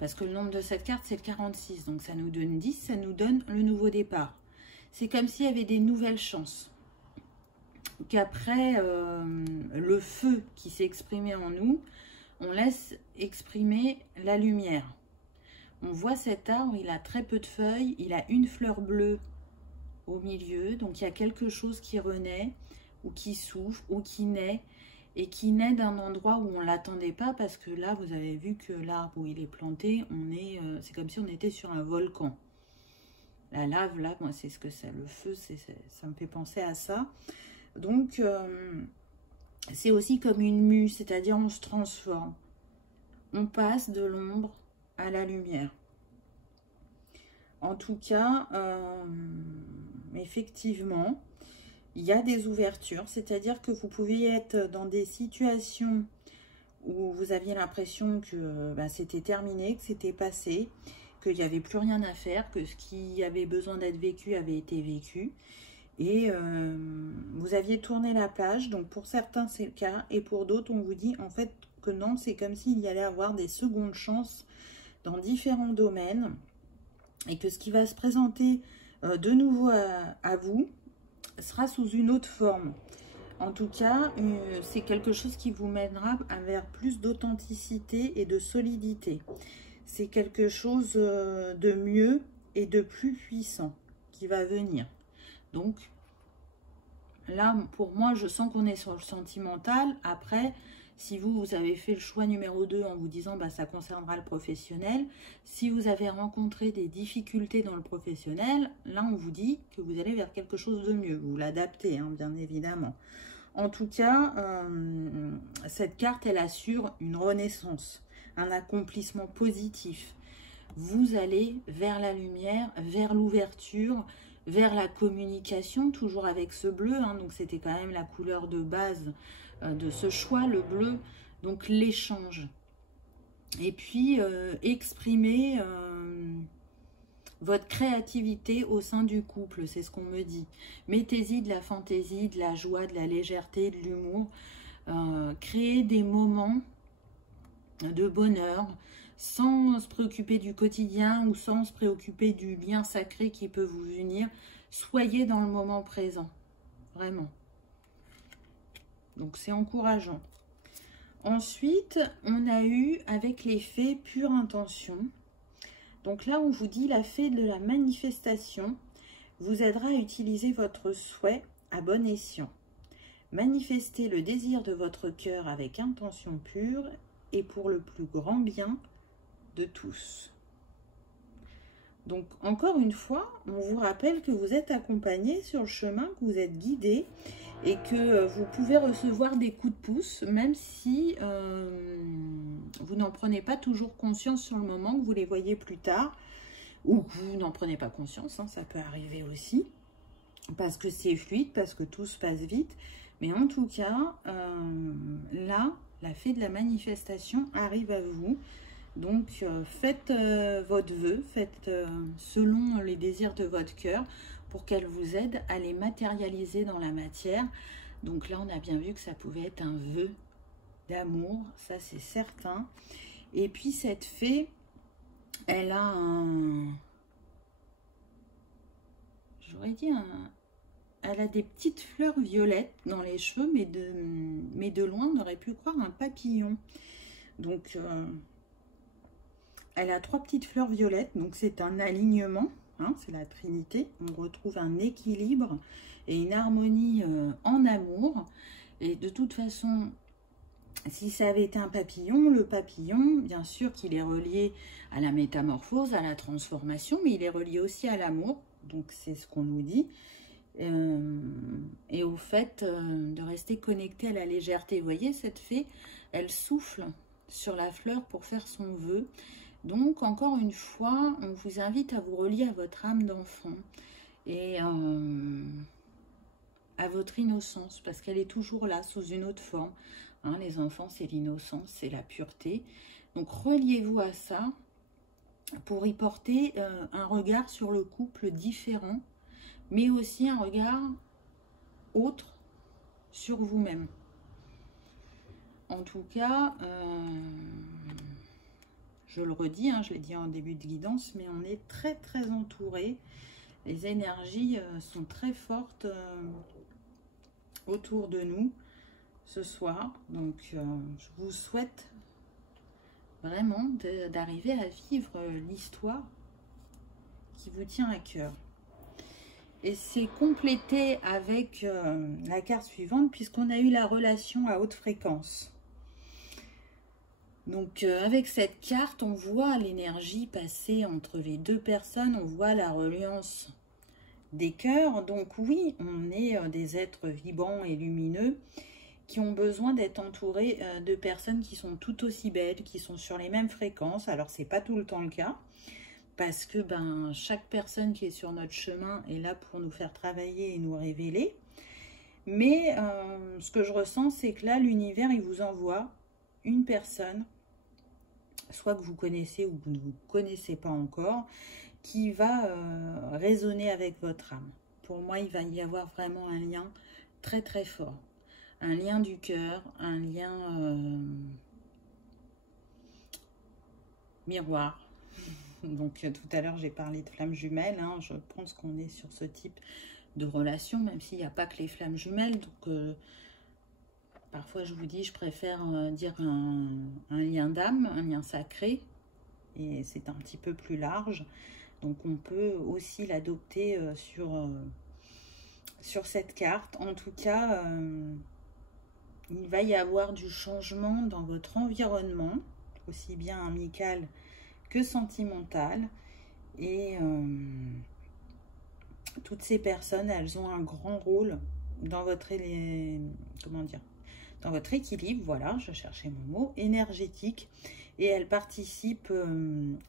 parce que le nombre de cette carte c'est le 46, donc ça nous donne 10, ça nous donne le nouveau départ. C'est comme s'il y avait des nouvelles chances, qu'après le feu qui s'est exprimé en nous, on laisse exprimer la lumière. On voit cet arbre, il a très peu de feuilles, il a une fleur bleue au milieu, donc il y a quelque chose qui renaît, ou qui souffle, ou qui naît, et qui naît d'un endroit où on ne l'attendait pas, parce que là, vous avez vu que l'arbre où il est planté, c'est comme si on était sur un volcan. La lave, là, moi, c'est ce que c'est. Le feu, ça me fait penser à ça. Donc, c'est aussi comme une mue, c'est-à-dire on se transforme. On passe de l'ombre à la lumière. En tout cas, effectivement, il y a des ouvertures, c'est-à-dire que vous pouvez être dans des situations où vous aviez l'impression que c'était terminé, que c'était passé, qu'il n'y avait plus rien à faire, que ce qui avait besoin d'être vécu avait été vécu. Et vous aviez tourné la page, donc pour certains c'est le cas, et pour d'autres on vous dit en fait que non, c'est comme s'il y allait avoir des secondes chances dans différents domaines, et que ce qui va se présenter de nouveau à vous sera sous une autre forme. En tout cas, c'est quelque chose qui vous mènera vers plus d'authenticité et de solidité. C'est quelque chose de mieux et de plus puissant qui va venir. Donc, là, pour moi, je sens qu'on est sur le sentimental. Après, si vous avez fait le choix numéro 2 en vous disant ça concernera le professionnel, si vous avez rencontré des difficultés dans le professionnel, là, on vous dit que vous allez vers quelque chose de mieux. Vous l'adaptez, hein, bien évidemment. En tout cas, cette carte, elle assure une renaissance, un accomplissement positif. Vous allez vers la lumière, vers l'ouverture, vers la communication, toujours avec ce bleu, hein, donc c'était quand même la couleur de base de ce choix, le bleu, donc l'échange. Et puis, exprimer votre créativité au sein du couple, c'est ce qu'on me dit. Mettez-y de la fantaisie, de la joie, de la légèreté, de l'humour. Créez des moments de bonheur, sans se préoccuper du quotidien ou sans se préoccuper du lien sacré qui peut vous unir. Soyez dans le moment présent, vraiment. Donc c'est encourageant. Ensuite, on a eu avec les fées pure intention. Donc là, on vous dit la fée de la manifestation vous aidera à utiliser votre souhait à bon escient. Manifestez le désir de votre cœur avec intention pure et pour le plus grand bien de tous. Donc, encore une fois, on vous rappelle que vous êtes accompagné sur le chemin, que vous êtes guidé et que vous pouvez recevoir des coups de pouce, même si vous n'en prenez pas toujours conscience sur le moment, que vous les voyez plus tard, ou que vous n'en prenez pas conscience, hein, ça peut arriver aussi, parce que c'est fluide, parce que tout se passe vite. Mais en tout cas, là, la fée de la manifestation arrive à vous. Donc, faites votre vœu, faites selon les désirs de votre cœur pour qu'elle vous aide à les matérialiser dans la matière. Donc là, on a bien vu que ça pouvait être un vœu d'amour, ça c'est certain. Et puis, cette fée, elle a j'aurais dit elle a des petites fleurs violettes dans les cheveux, mais de loin, on aurait pu croire un papillon. Donc, elle a 3 petites fleurs violettes, donc c'est un alignement, hein, c'est la Trinité. On retrouve un équilibre et une harmonie en amour. Et de toute façon, si ça avait été un papillon, le papillon, bien sûr qu'il est relié à la métamorphose, à la transformation, mais il est relié aussi à l'amour. Donc c'est ce qu'on nous dit. Et au fait de rester connecté à la légèreté. Vous voyez, cette fée, elle souffle sur la fleur pour faire son vœu. Donc, encore une fois, on vous invite à vous relier à votre âme d'enfant et à votre innocence, parce qu'elle est toujours là, sous une autre forme. Hein, les enfants, c'est l'innocence, c'est la pureté. Donc, reliez-vous à ça pour y porter un regard sur le couple différent, mais aussi un regard autre sur vous-même. En tout cas, je le redis, hein, je l'ai dit en début de guidance, mais on est très très entouré. Les énergies sont très fortes autour de nous ce soir. Donc je vous souhaite vraiment d'arriver à vivre l'histoire qui vous tient à cœur. Et c'est complété avec la carte suivante, puisqu'on a eu la relation à haute fréquence. Donc avec cette carte, on voit l'énergie passer entre les deux personnes, on voit la reliance des cœurs. Donc oui, on est des êtres vibrants et lumineux qui ont besoin d'être entourés de personnes qui sont tout aussi belles, qui sont sur les mêmes fréquences. Alors c'est pas tout le temps le cas, parce que chaque personne qui est sur notre chemin est là pour nous faire travailler et nous révéler. Mais ce que je ressens, c'est que là, l'univers, il vous envoie une personne, soit que vous connaissez ou que vous ne connaissez pas encore, qui va résonner avec votre âme. Pour moi, il va y avoir vraiment un lien très très fort. Un lien du cœur, un lien miroir. Donc tout à l'heure, j'ai parlé de flammes jumelles. Hein. Je pense qu'on est sur ce type de relation, même s'il n'y a pas que les flammes jumelles. Donc parfois, je vous dis, je préfère dire un lien d'âme, un lien sacré. Et c'est un petit peu plus large. Donc, on peut aussi l'adopter sur cette carte. En tout cas, il va y avoir du changement dans votre environnement, aussi bien amical que sentimental. Et toutes ces personnes, elles ont un grand rôle dans votre, dans votre équilibre, voilà, je cherchais mon mot, énergétique, et elles participent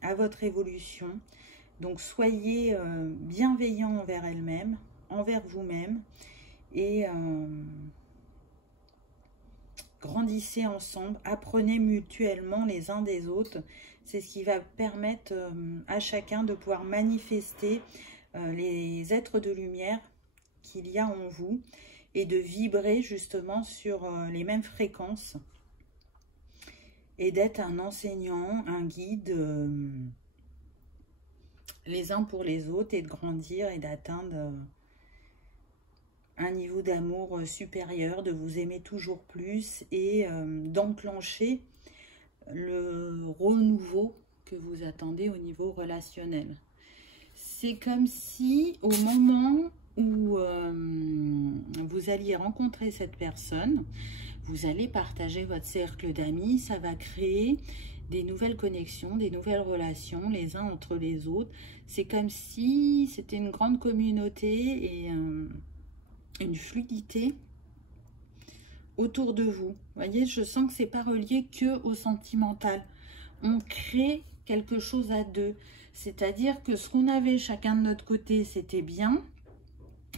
à votre évolution. Donc soyez bienveillants envers elles-mêmes, envers vous-même, et grandissez ensemble, apprenez mutuellement les uns des autres. C'est ce qui va permettre à chacun de pouvoir manifester les êtres de lumière qu'il y a en vous et de vibrer justement sur les mêmes fréquences. et d'être un enseignant, un guide les uns pour les autres et de grandir et d'atteindre un niveau d'amour supérieur, de vous aimer toujours plus et d'enclencher le renouveau que vous attendez au niveau relationnel. C'est comme si au moment où vous alliez rencontrer cette personne, vous allez partager votre cercle d'amis, ça va créer des nouvelles connexions, des nouvelles relations les uns entre les autres. C'est comme si c'était une grande communauté et une fluidité autour de vous. Vous voyez, je sens que c'est pas relié que au sentimental. On crée quelque chose à deux. C'est-à-dire que ce qu'on avait chacun de notre côté, c'était bien.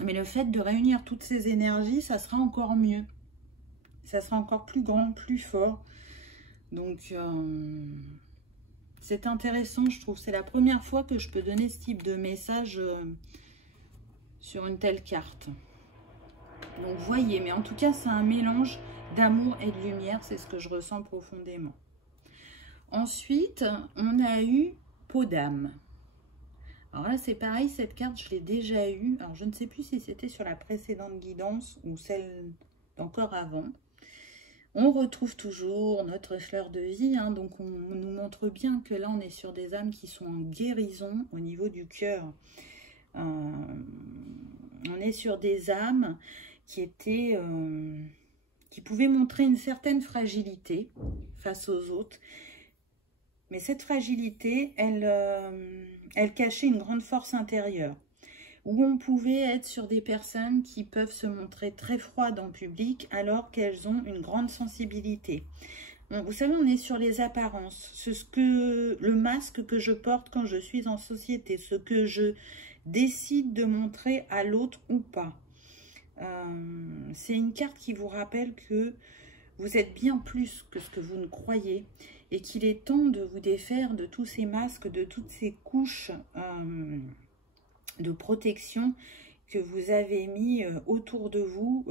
Mais le fait de réunir toutes ces énergies, ça sera encore mieux. Ça sera encore plus grand, plus fort. Donc, c'est intéressant, je trouve. C'est la première fois que je peux donner ce type de message sur une telle carte. Donc, voyez, mais en tout cas, c'est un mélange d'amour et de lumière. C'est ce que je ressens profondément. Ensuite, on a eu peau d'âme. Alors là, c'est pareil, cette carte, je l'ai déjà eue. Alors, je ne sais plus si c'était sur la précédente guidance ou celle d'encore avant. On retrouve toujours notre fleur de vie, hein, donc on nous montre bien que là, on est sur des âmes qui sont en guérison au niveau du cœur. On est sur des âmes qui étaient, qui pouvaient montrer une certaine fragilité face aux autres. Mais cette fragilité, elle cachait une grande force intérieure. Où on pouvait être sur des personnes qui peuvent se montrer très froides en public alors qu'elles ont une grande sensibilité. Bon, vous savez, on est sur les apparences. C'est le masque que je porte quand je suis en société, ce que je décide de montrer à l'autre ou pas. C'est une carte qui vous rappelle que vous êtes bien plus que ce que vous ne croyez et qu'il est temps de vous défaire de tous ces masques, de toutes ces couches de protection que vous avez mis autour de vous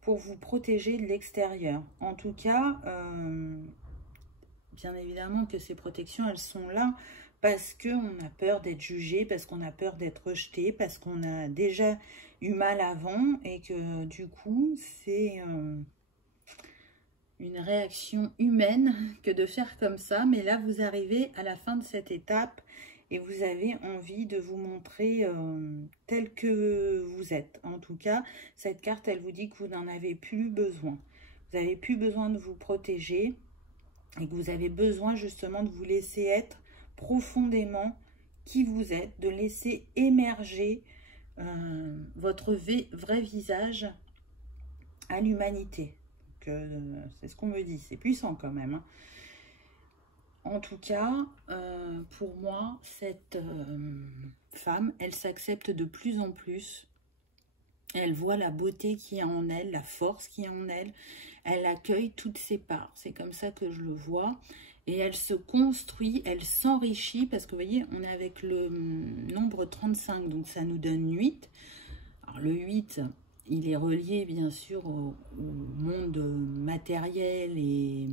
pour vous protéger de l'extérieur. En tout cas, bien évidemment que ces protections, elles sont là parce qu'on a peur d'être jugé, parce qu'on a peur d'être rejeté, parce qu'on a déjà eu mal avant et que du coup, c'est une réaction humaine que de faire comme ça. Mais là, vous arrivez à la fin de cette étape et vous avez envie de vous montrer tel que vous êtes. En tout cas, cette carte, elle vous dit que vous n'en avez plus besoin. Vous n'avez plus besoin de vous protéger et que vous avez besoin justement de vous laisser être profondément qui vous êtes, de laisser émerger votre vrai visage à l'humanité. C'est ce qu'on me dit, c'est puissant quand même, hein. En tout cas, pour moi, cette femme, elle s'accepte de plus en plus. Elle voit la beauté qui est en elle, la force qui est en elle. Elle accueille toutes ses parts. C'est comme ça que je le vois. Et elle se construit, elle s'enrichit. Parce que vous voyez, on est avec le nombre 35, donc ça nous donne 8. Alors le 8, il est relié bien sûr au monde matériel et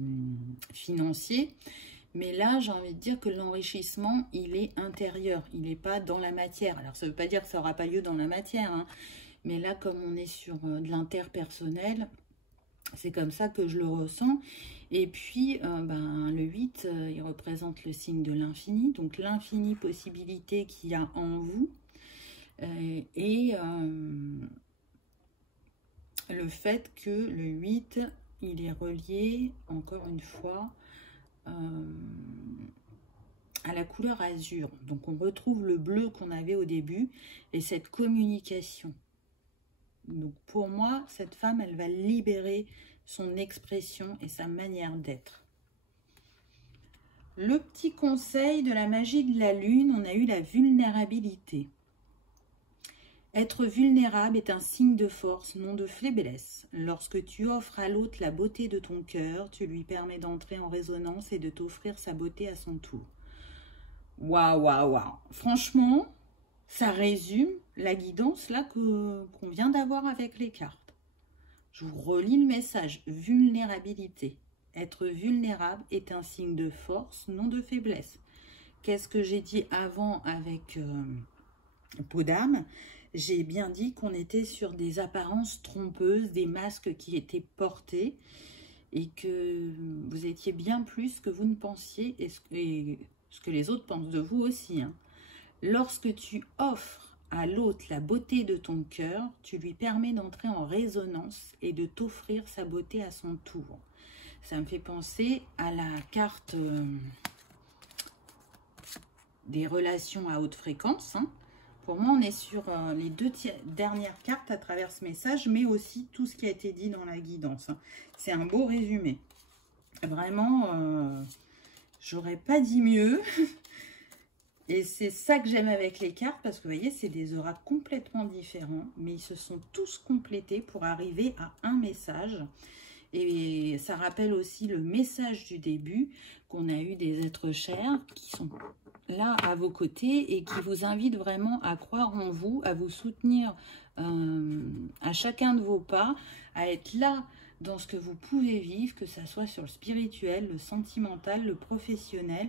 financier. Mais là, j'ai envie de dire que l'enrichissement, il est intérieur. Il n'est pas dans la matière. Alors, ça ne veut pas dire que ça n'aura pas lieu dans la matière, hein. Mais là, comme on est sur de l'interpersonnel, c'est comme ça que je le ressens. Et puis, le 8, il représente le signe de l'infini. Donc, l'infinie possibilité qu'il y a en vous. Le fait que le 8, il est relié, encore une fois, à la couleur azur. Donc on retrouve le bleu qu'on avait au début et cette communication. Donc pour moi, cette femme, elle va libérer son expression et sa manière d'être. Le petit conseil de la magie de la lune, on a eu la vulnérabilité. Être vulnérable est un signe de force, non de faiblesse. Lorsque tu offres à l'autre la beauté de ton cœur, tu lui permets d'entrer en résonance et de t'offrir sa beauté à son tour. Waouh, waouh, waouh. Franchement, ça résume la guidance là qu'on vient d'avoir avec les cartes. Je vous relis le message. Vulnérabilité. Être vulnérable est un signe de force, non de faiblesse. Qu'est-ce que j'ai dit avant avec peau d'âme? J'ai bien dit qu'on était sur des apparences trompeuses, des masques qui étaient portés et que vous étiez bien plus que vous ne pensiez et ce que les autres pensent de vous aussi. Hein. Lorsque tu offres à l'autre la beauté de ton cœur, tu lui permets d'entrer en résonance et de t'offrir sa beauté à son tour. Ça me fait penser à la carte des relations à haute fréquence. Hein. Pour moi, on est sur les deux dernières cartes à travers ce message, mais aussi tout ce qui a été dit dans la guidance. Hein. C'est un beau résumé. Vraiment, j'aurais pas dit mieux. Et c'est ça que j'aime avec les cartes, parce que vous voyez, c'est des auras complètement différents, mais ils se sont tous complétés pour arriver à un message. Et ça rappelle aussi le message du début, qu'on a eu des êtres chers qui sont là à vos côtés et qui vous invitent vraiment à croire en vous, à vous soutenir à chacun de vos pas, à être là dans ce que vous pouvez vivre, que ça soit sur le spirituel, le sentimental, le professionnel.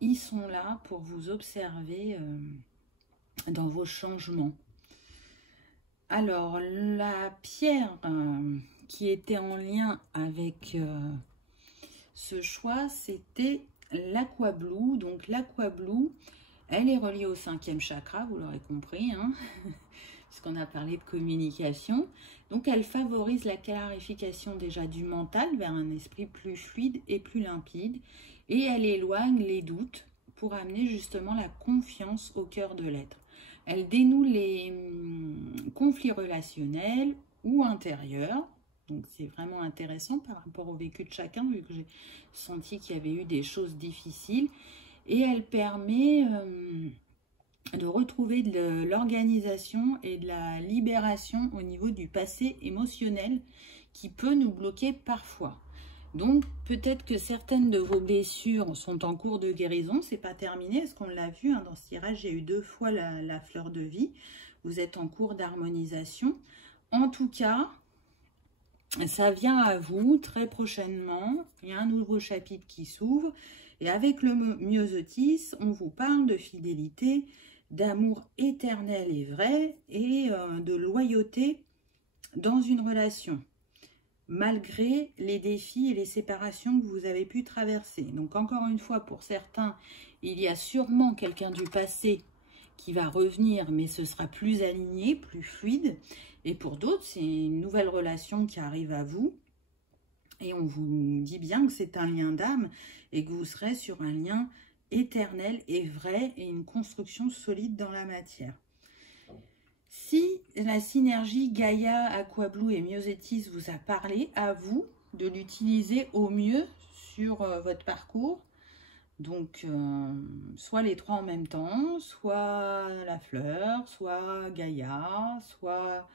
Ils sont là pour vous observer dans vos changements. Alors, la pierre qui était en lien avec ce choix, c'était l'Aqua Blue. Donc, l'Aqua Blue, elle est reliée au 5e chakra, vous l'aurez compris, hein, puisqu'on a parlé de communication. Donc, elle favorise la clarification déjà du mental vers un esprit plus fluide et plus limpide. Et elle éloigne les doutes pour amener justement la confiance au cœur de l'être. Elle dénoue les conflits relationnels ou intérieurs. Donc c'est vraiment intéressant par rapport au vécu de chacun, vu que j'ai senti qu'il y avait eu des choses difficiles. Et elle permet de retrouver de l'organisation et de la libération au niveau du passé émotionnel qui peut nous bloquer parfois. Donc, peut-être que certaines de vos blessures sont en cours de guérison. C'est pas terminé, parce qu'on l'a vu, hein, dans ce tirage, j'ai eu 2 fois la fleur de vie. Vous êtes en cours d'harmonisation. En tout cas, ça vient à vous très prochainement. Il y a un nouveau chapitre qui s'ouvre. Et avec le Myosotis, on vous parle de fidélité, d'amour éternel et vrai, et de loyauté dans une relation, malgré les défis et les séparations que vous avez pu traverser. Donc encore une fois, pour certains, il y a sûrement quelqu'un du passé qui va revenir, mais ce sera plus aligné, plus fluide. Et pour d'autres, c'est une nouvelle relation qui arrive à vous. Et on vous dit bien que c'est un lien d'âme et que vous serez sur un lien éternel et vrai et une construction solide dans la matière. Si la synergie Gaïa, Aqua Blue et Myosotis vous a parlé, à vous de l'utiliser au mieux sur votre parcours. Donc, soit les 3 en même temps, soit la fleur, soit Gaïa, soit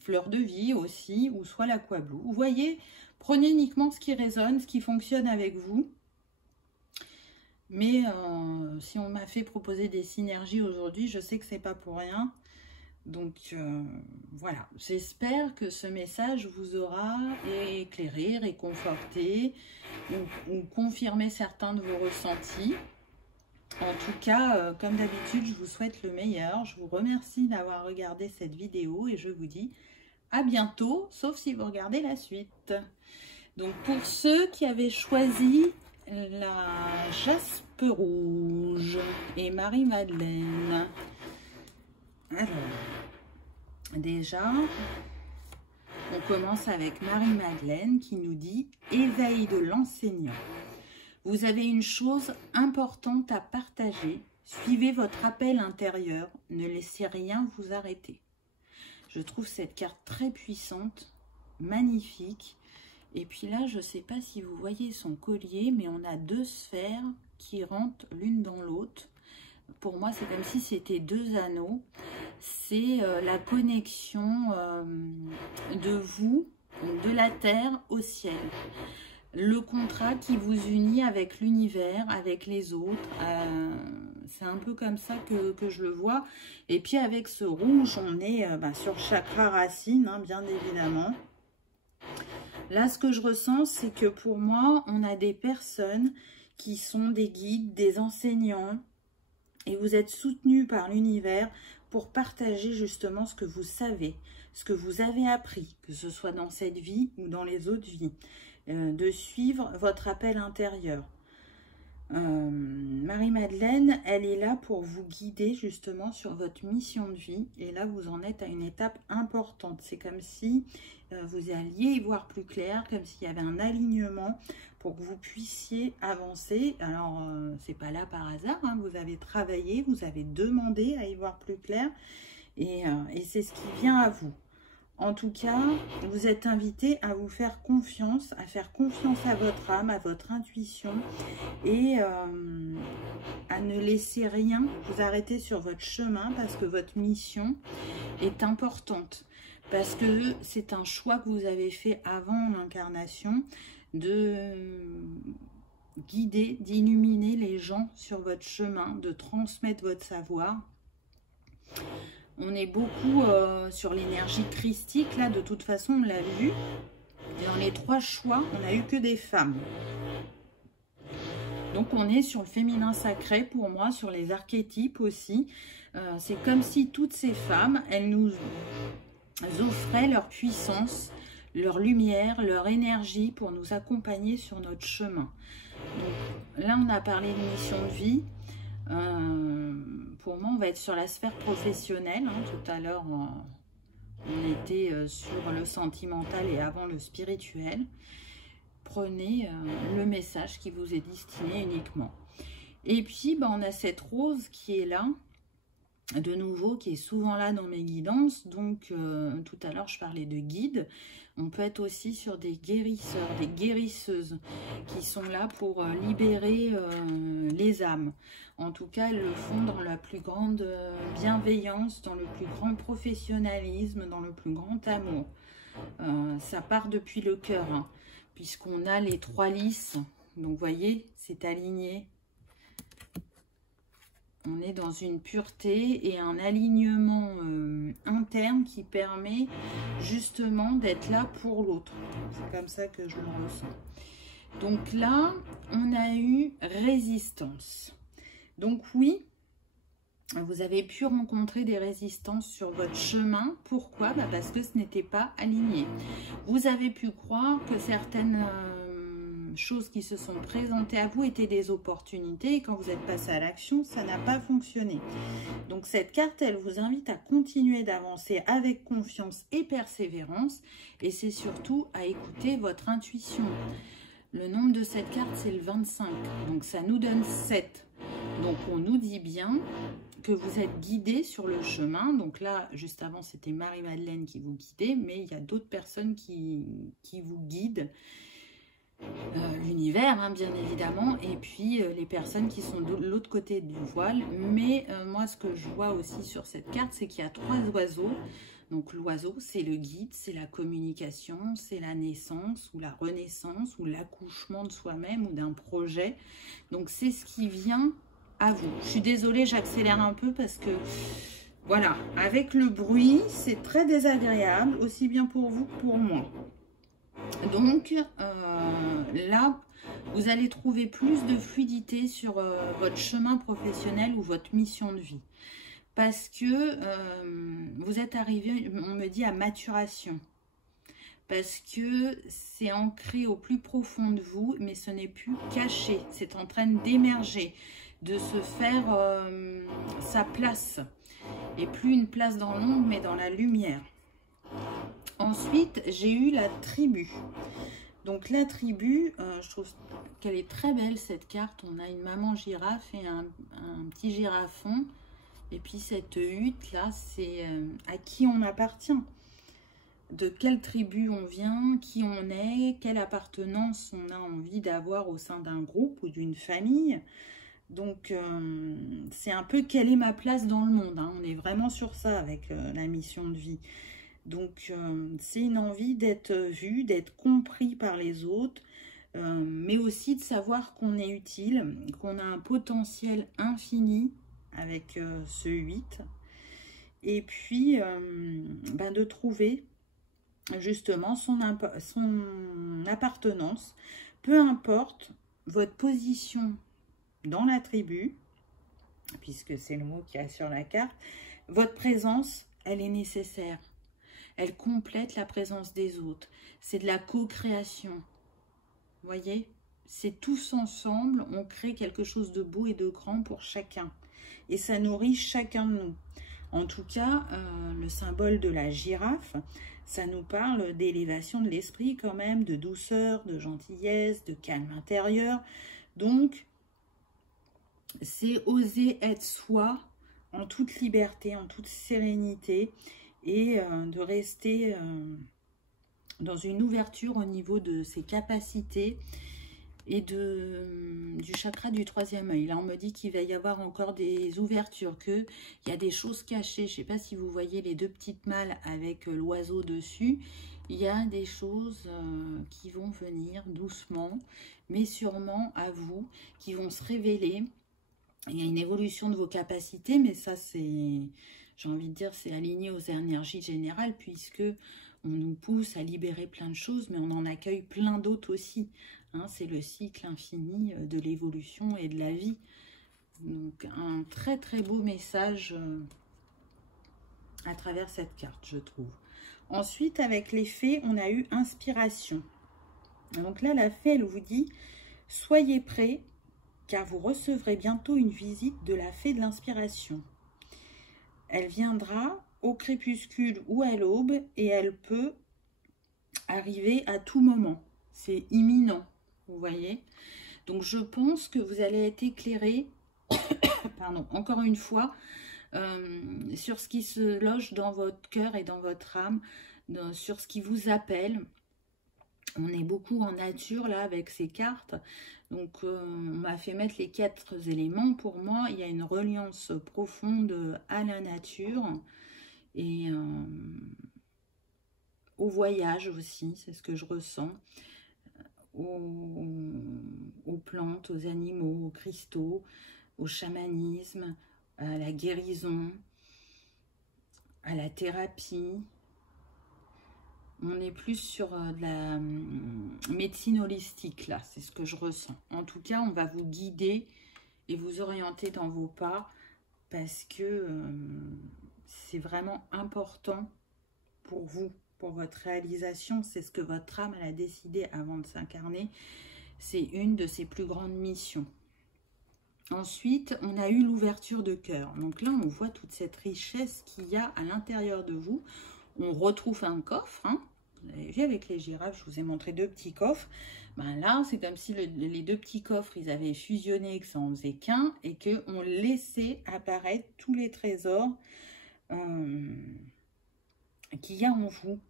fleur de vie aussi, ou soit l'Aqua Blue. Vous voyez, prenez uniquement ce qui résonne, ce qui fonctionne avec vous. Mais si on m'a fait proposer des synergies aujourd'hui, je sais que c'est pas pour rien. Donc voilà, j'espère que ce message vous aura éclairé, réconforté ou confirmé certains de vos ressentis. En tout cas, comme d'habitude, je vous souhaite le meilleur. Je vous remercie d'avoir regardé cette vidéo et je vous dis à bientôt, sauf si vous regardez la suite. Donc pour ceux qui avaient choisi la jaspe rouge et Marie-Madeleine, alors, déjà, on commence avec Marie-Madeleine qui nous dit « Éveil de l'enseignant. Vous avez une chose importante à partager. Suivez votre appel intérieur. Ne laissez rien vous arrêter. » Je trouve cette carte très puissante, magnifique. Et puis là, je ne sais pas si vous voyez son collier, mais on a 2 sphères qui rentrent l'une dans l'autre. Pour moi, c'est comme si c'était 2 anneaux. C'est la connexion de vous, de la terre au ciel. Le contrat qui vous unit avec l'univers, avec les autres. C'est un peu comme ça que je le vois. Et puis avec ce rouge, on est sur chakra racine, hein, bien évidemment. Là, ce que je ressens, c'est que pour moi, on a des personnes qui sont des guides, des enseignants, et vous êtes soutenus par l'univers pour partager justement ce que vous savez, ce que vous avez appris, que ce soit dans cette vie ou dans les autres vies, de suivre votre appel intérieur. Marie-Madeleine, elle est là pour vous guider justement sur votre mission de vie. Et là, vous en êtes à une étape importante. C'est comme si vous alliez y voir plus clair, comme s'il y avait un alignement pour que vous puissiez avancer. Alors, c'est pas là par hasard, hein. Vous avez travaillé, vous avez demandé à y voir plus clair. Et c'est ce qui vient à vous. En tout cas, vous êtes invité à vous faire confiance, à faire confiance à votre âme, à votre intuition et à ne laisser rien vous arrêter sur votre chemin parce que votre mission est importante. Parce que c'est un choix que vous avez fait avant l'incarnation de guider, d'illuminer les gens sur votre chemin, de transmettre votre savoir. On est beaucoup sur l'énergie christique, là, de toute façon, on l'a vu. Dans les 3 choix, on n'a eu que des femmes. Donc, on est sur le féminin sacré, pour moi, sur les archétypes aussi. C'est comme si toutes ces femmes, elles nous offraient leur puissance, leur lumière, leur énergie pour nous accompagner sur notre chemin. Donc, là, on a parlé de mission de vie. Pour moi, on va être sur la sphère professionnelle. Hein. Tout à l'heure, on était sur le sentimental et avant le spirituel. Prenez le message qui vous est destiné uniquement. Et puis, on a cette rose qui est là, de nouveau, qui est souvent là dans mes guidances. Donc, tout à l'heure, je parlais de guides. On peut être aussi sur des guérisseurs, des guérisseuses qui sont là pour libérer les âmes. En tout cas, elles le font dans la plus grande bienveillance, dans le plus grand professionnalisme, dans le plus grand amour. Ça part depuis le cœur, hein, puisqu'on a les 3 lys. Donc, vous voyez, c'est aligné. On est dans une pureté et un alignement interne qui permet justement d'être là pour l'autre. C'est comme ça que je le ressens. Donc là, on a eu résistance. Donc oui, vous avez pu rencontrer des résistances sur votre chemin. Pourquoi? Parce que ce n'était pas aligné. Vous avez pu croire que certaines choses qui se sont présentées à vous étaient des opportunités et quand vous êtes passé à l'action, ça n'a pas fonctionné. Donc cette carte, elle vous invite à continuer d'avancer avec confiance et persévérance et c'est surtout à écouter votre intuition. Le nombre de cette carte, c'est le 25, donc ça nous donne 7. Donc on nous dit bien que vous êtes guidé sur le chemin. Donc là, juste avant, c'était Marie-Madeleine qui vous guidait, mais il y a d'autres personnes qui vous guident. L'univers, hein, bien évidemment, et puis les personnes qui sont de l'autre côté du voile. Mais moi, ce que je vois aussi sur cette carte, c'est qu'il y a 3 oiseaux. Donc l'oiseau, c'est le guide, c'est la communication, c'est la naissance ou la renaissance ou l'accouchement de soi-même ou d'un projet. Donc c'est ce qui vient à vous. Je suis désolée, j'accélère un peu parce que voilà, avec le bruit, c'est très désagréable, aussi bien pour vous que pour moi. Donc là, vous allez trouver plus de fluidité sur votre chemin professionnel ou votre mission de vie. Parce que vous êtes arrivé, on me dit, à maturation. Parce que c'est ancré au plus profond de vous, mais ce n'est plus caché. C'est en train d'émerger, de se faire sa place. Et plus une place dans l'ombre, mais dans la lumière. Ensuite, j'ai eu la tribu. Donc la tribu, je trouve qu'elle est très belle cette carte. On a une maman girafe et un petit girafon. Et puis cette hutte là, c'est à qui on appartient. De quelle tribu on vient, qui on est, quelle appartenance on a envie d'avoir au sein d'un groupe ou d'une famille. Donc c'est un peu quelle est ma place dans le monde. Hein. On est vraiment sur ça avec la mission de vie. Donc, c'est une envie d'être vu, d'être compris par les autres, mais aussi de savoir qu'on est utile, qu'on a un potentiel infini avec ce 8. Et puis, de trouver justement son appartenance, peu importe votre position dans la tribu, puisque c'est le mot qu'il y a sur la carte, votre présence, elle est nécessaire. Elle complète la présence des autres. C'est de la co-création. Vous voyez? C'est tous ensemble, on crée quelque chose de beau et de grand pour chacun. Et ça nourrit chacun de nous. En tout cas, le symbole de la girafe, ça nous parle d'élévation de l'esprit quand même, de douceur, de gentillesse, de calme intérieur. Donc, c'est oser être soi en toute liberté, en toute sérénité et de rester dans une ouverture au niveau de ses capacités et du chakra du troisième œil. Là, on me dit qu'il va y avoir encore des ouvertures, qu'il y a des choses cachées. Je ne sais pas si vous voyez les deux petites malles avec l'oiseau dessus. Il y a des choses qui vont venir doucement, mais sûrement à vous, qui vont se révéler. Il y a une évolution de vos capacités, mais ça, c'est, j'ai envie de dire, c'est aligné aux énergies générales, puisque on nous pousse à libérer plein de choses, mais on en accueille plein d'autres aussi. Hein, c'est le cycle infini de l'évolution et de la vie. Donc, un très très beau message à travers cette carte, je trouve. Ensuite, avec les fées, on a eu inspiration. Donc là, la fée, elle vous dit, soyez prêts, car vous recevrez bientôt une visite de la fée de l'inspiration. Elle viendra au crépuscule ou à l'aube et elle peut arriver à tout moment. C'est imminent, vous voyez. Donc je pense que vous allez être éclairé, pardon, encore une fois, sur ce qui se loge dans votre cœur et dans votre âme, sur ce qui vous appelle. On est beaucoup en nature là avec ces cartes. Donc on m'a fait mettre les 4 éléments. Pour moi, il y a une reliance profonde à la nature et au voyage aussi, c'est ce que je ressens. Aux plantes, aux animaux, aux cristaux, au chamanisme, à la guérison, à la thérapie. On est plus sur de la médecine holistique, là, c'est ce que je ressens. En tout cas, on va vous guider et vous orienter dans vos pas parce que c'est vraiment important pour vous, pour votre réalisation. C'est ce que votre âme elle a décidé avant de s'incarner. C'est une de ses plus grandes missions. Ensuite, on a eu l'ouverture de cœur. Donc là, on voit toute cette richesse qu'il y a à l'intérieur de vous. On retrouve un coffre, hein. Vous avez vu avec les girafes, je vous ai montré 2 petits coffres. Ben là, c'est comme si les 2 petits coffres, ils avaient fusionné, que ça en faisait qu'un, et qu'on laissait apparaître tous les trésors qu'il y a en vous.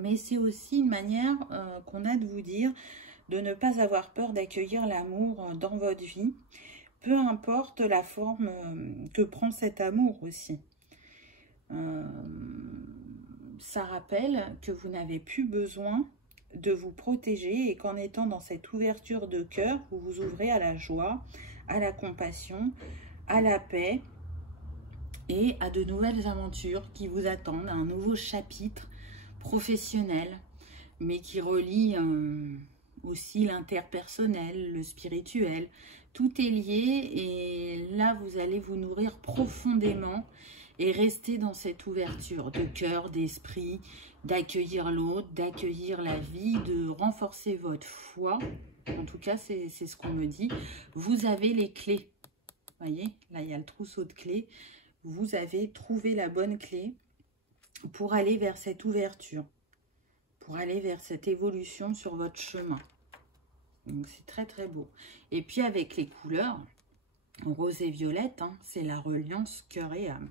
Mais c'est aussi une manière qu'on a de vous dire de ne pas avoir peur d'accueillir l'amour dans votre vie, peu importe la forme que prend cet amour aussi. Ça rappelle que vous n'avez plus besoin de vous protéger et qu'en étant dans cette ouverture de cœur, vous vous ouvrez à la joie, à la compassion, à la paix et à de nouvelles aventures qui vous attendent, à un nouveau chapitre professionnel, mais qui relie aussi l'interpersonnel, le spirituel. Tout est lié et là, vous allez vous nourrir profondément et rester dans cette ouverture de cœur, d'esprit, d'accueillir l'autre, d'accueillir la vie, de renforcer votre foi. En tout cas, c'est ce qu'on me dit. Vous avez les clés. Vous voyez, là, il y a le trousseau de clés. Vous avez trouvé la bonne clé pour aller vers cette ouverture, pour aller vers cette évolution sur votre chemin. Donc, c'est très, très beau. Et puis, avec les couleurs, rose et violette, hein, c'est la reliance cœur et âme.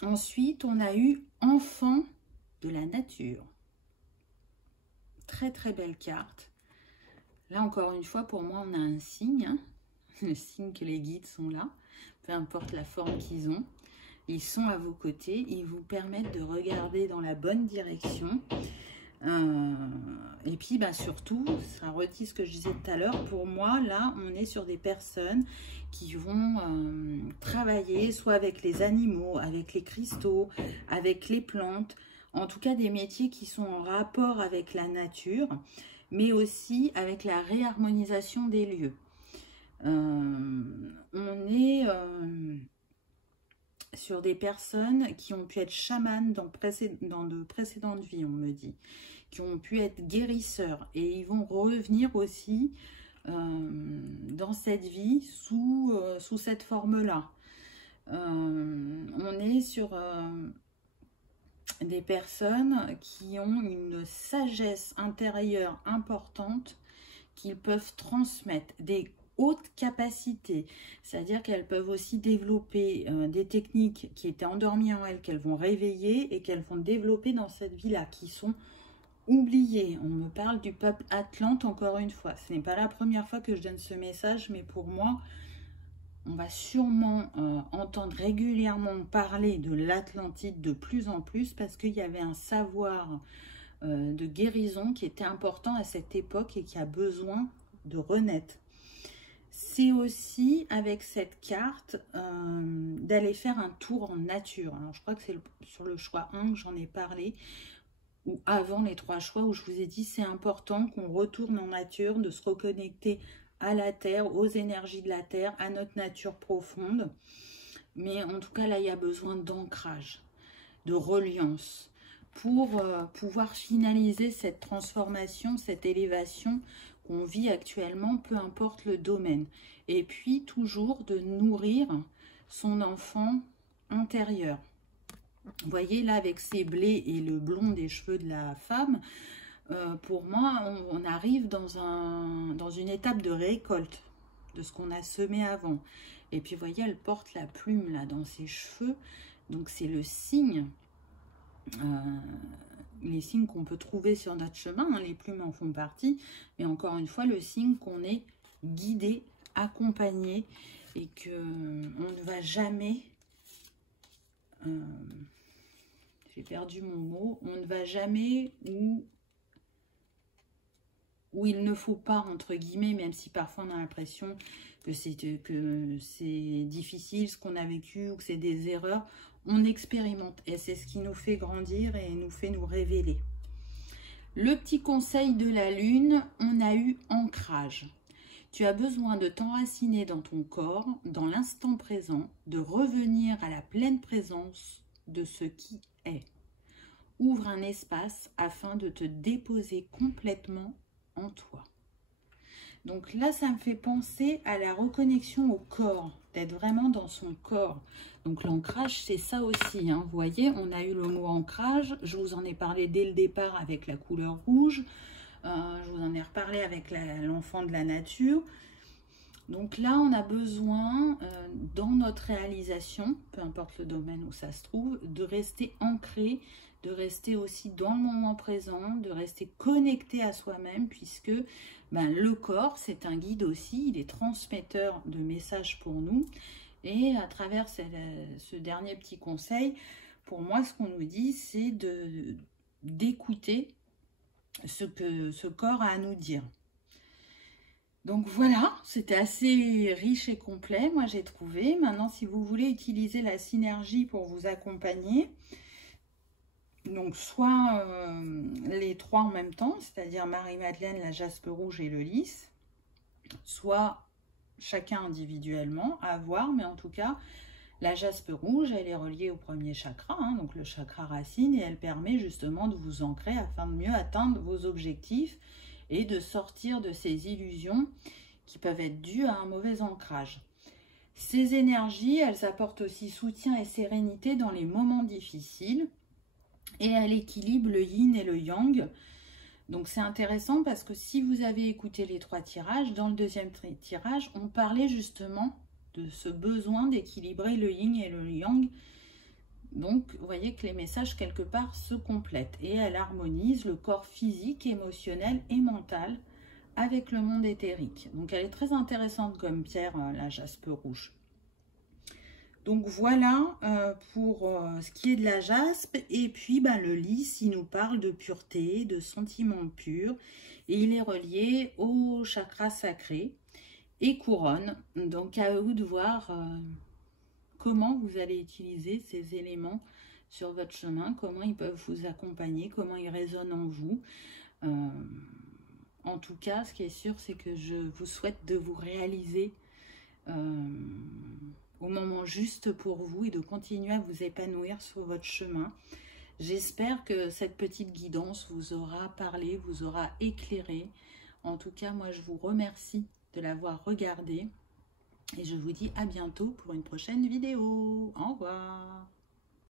Ensuite, on a eu enfant de la nature. Très, très belle carte. Là, encore une fois, pour moi, on a un signe. Hein, le signe que les guides sont là. Peu importe la forme qu'ils ont. Ils sont à vos côtés. Ils vous permettent de regarder dans la bonne direction. Et puis surtout, ça redit ce que je disais tout à l'heure, pour moi là on est sur des personnes qui vont travailler soit avec les animaux, avec les cristaux, avec les plantes, en tout cas des métiers qui sont en rapport avec la nature, mais aussi avec la réharmonisation des lieux. On est sur des personnes qui ont pu être chamanes dans de précédentes vies, on me dit, qui ont pu être guérisseurs, et ils vont revenir aussi dans cette vie sous cette forme-là. On est sur des personnes qui ont une sagesse intérieure importante qu'ils peuvent transmettre, des hautes capacités, c'est-à-dire qu'elles peuvent aussi développer des techniques qui étaient endormies en elles, qu'elles vont réveiller et qu'elles vont développer dans cette vie-là, qui sont oubliées. On me parle du peuple Atlante encore une fois. Ce n'est pas la première fois que je donne ce message, mais pour moi, on va sûrement entendre régulièrement parler de l'Atlantide de plus en plus, parce qu'il y avait un savoir de guérison qui était important à cette époque et qui a besoin de renaître. C'est aussi avec cette carte d'aller faire un tour en nature. Alors je crois que c'est sur le choix 1 que j'en ai parlé, ou avant les 3 choix, où je vous ai dit c'est important qu'on retourne en nature, de se reconnecter à la terre, aux énergies de la terre, à notre nature profonde. Mais en tout cas là il y a besoin d'ancrage, de reliance, pour pouvoir finaliser cette transformation, cette élévation qu'on vit actuellement, peu importe le domaine. Et puis toujours de nourrir son enfant intérieur. Vous voyez là avec ces blés et le blond des cheveux de la femme, pour moi on arrive dans une étape de récolte de ce qu'on a semé avant. Et puis vous voyez, elle porte la plume là dans ses cheveux, donc c'est le signe, les signes qu'on peut trouver sur notre chemin, hein, les plumes en font partie, mais encore une fois le signe qu'on est guidé, accompagné, et que on ne va jamais, j'ai perdu mon mot, on ne va jamais où il ne faut pas, entre guillemets, même si parfois on a l'impression que c'est difficile ce qu'on a vécu ou que c'est des erreurs, on expérimente et c'est ce qui nous fait grandir et nous fait nous révéler. Le petit conseil de la lune, on a eu ancrage. Tu as besoin de t'enraciner dans ton corps, dans l'instant présent, de revenir à la pleine présence de ce qui est. Ouvre un espace afin de te déposer complètement en toi. Donc là, ça me fait penser à la reconnexion au corps, d'être vraiment dans son corps. Donc l'ancrage, c'est ça aussi, hein. Vous voyez, on a eu le mot ancrage, je vous en ai parlé dès le départ avec la couleur rouge, je vous en ai reparlé avec l'enfant de la nature. Donc là, on a besoin, dans notre réalisation, peu importe le domaine où ça se trouve, de rester ancré, de rester aussi dans le moment présent, de rester connecté à soi-même, puisque le corps, c'est un guide aussi, il est transmetteur de messages pour nous. Et à travers ce dernier petit conseil, pour moi, ce qu'on nous dit, c'est d'écouter ce que ce corps a à nous dire. Donc voilà, c'était assez riche et complet, moi j'ai trouvé. Maintenant, si vous voulez utiliser la synergie pour vous accompagner, donc soit les 3 en même temps, c'est-à-dire Marie-Madeleine, la jaspe rouge et le lys, soit chacun individuellement, à voir, mais en tout cas, la jaspe rouge, elle est reliée au premier chakra, hein, donc le chakra racine, et elle permet justement de vous ancrer afin de mieux atteindre vos objectifs et de sortir de ces illusions qui peuvent être dues à un mauvais ancrage. Ces énergies, elles apportent aussi soutien et sérénité dans les moments difficiles, et elle équilibre le yin et le yang. Donc c'est intéressant parce que si vous avez écouté les 3 tirages, dans le deuxième tirage, on parlait justement de ce besoin d'équilibrer le yin et le yang. Donc vous voyez que les messages quelque part se complètent et elle harmonise le corps physique, émotionnel et mental avec le monde éthérique. Donc elle est très intéressante comme pierre, la jaspe rouge. Donc voilà pour ce qui est de la jaspe. Et puis le lys, il nous parle de pureté, de sentiments purs. Et il est relié au chakra sacré et couronne. Donc à vous de voir comment vous allez utiliser ces éléments sur votre chemin, comment ils peuvent vous accompagner, comment ils résonnent en vous. En tout cas, ce qui est sûr, c'est que je vous souhaite de vous réaliser au moment juste pour vous et de continuer à vous épanouir sur votre chemin. J'espère que cette petite guidance vous aura parlé, vous aura éclairé. En tout cas, moi, je vous remercie de l'avoir regardé et je vous dis à bientôt pour une prochaine vidéo. Au revoir.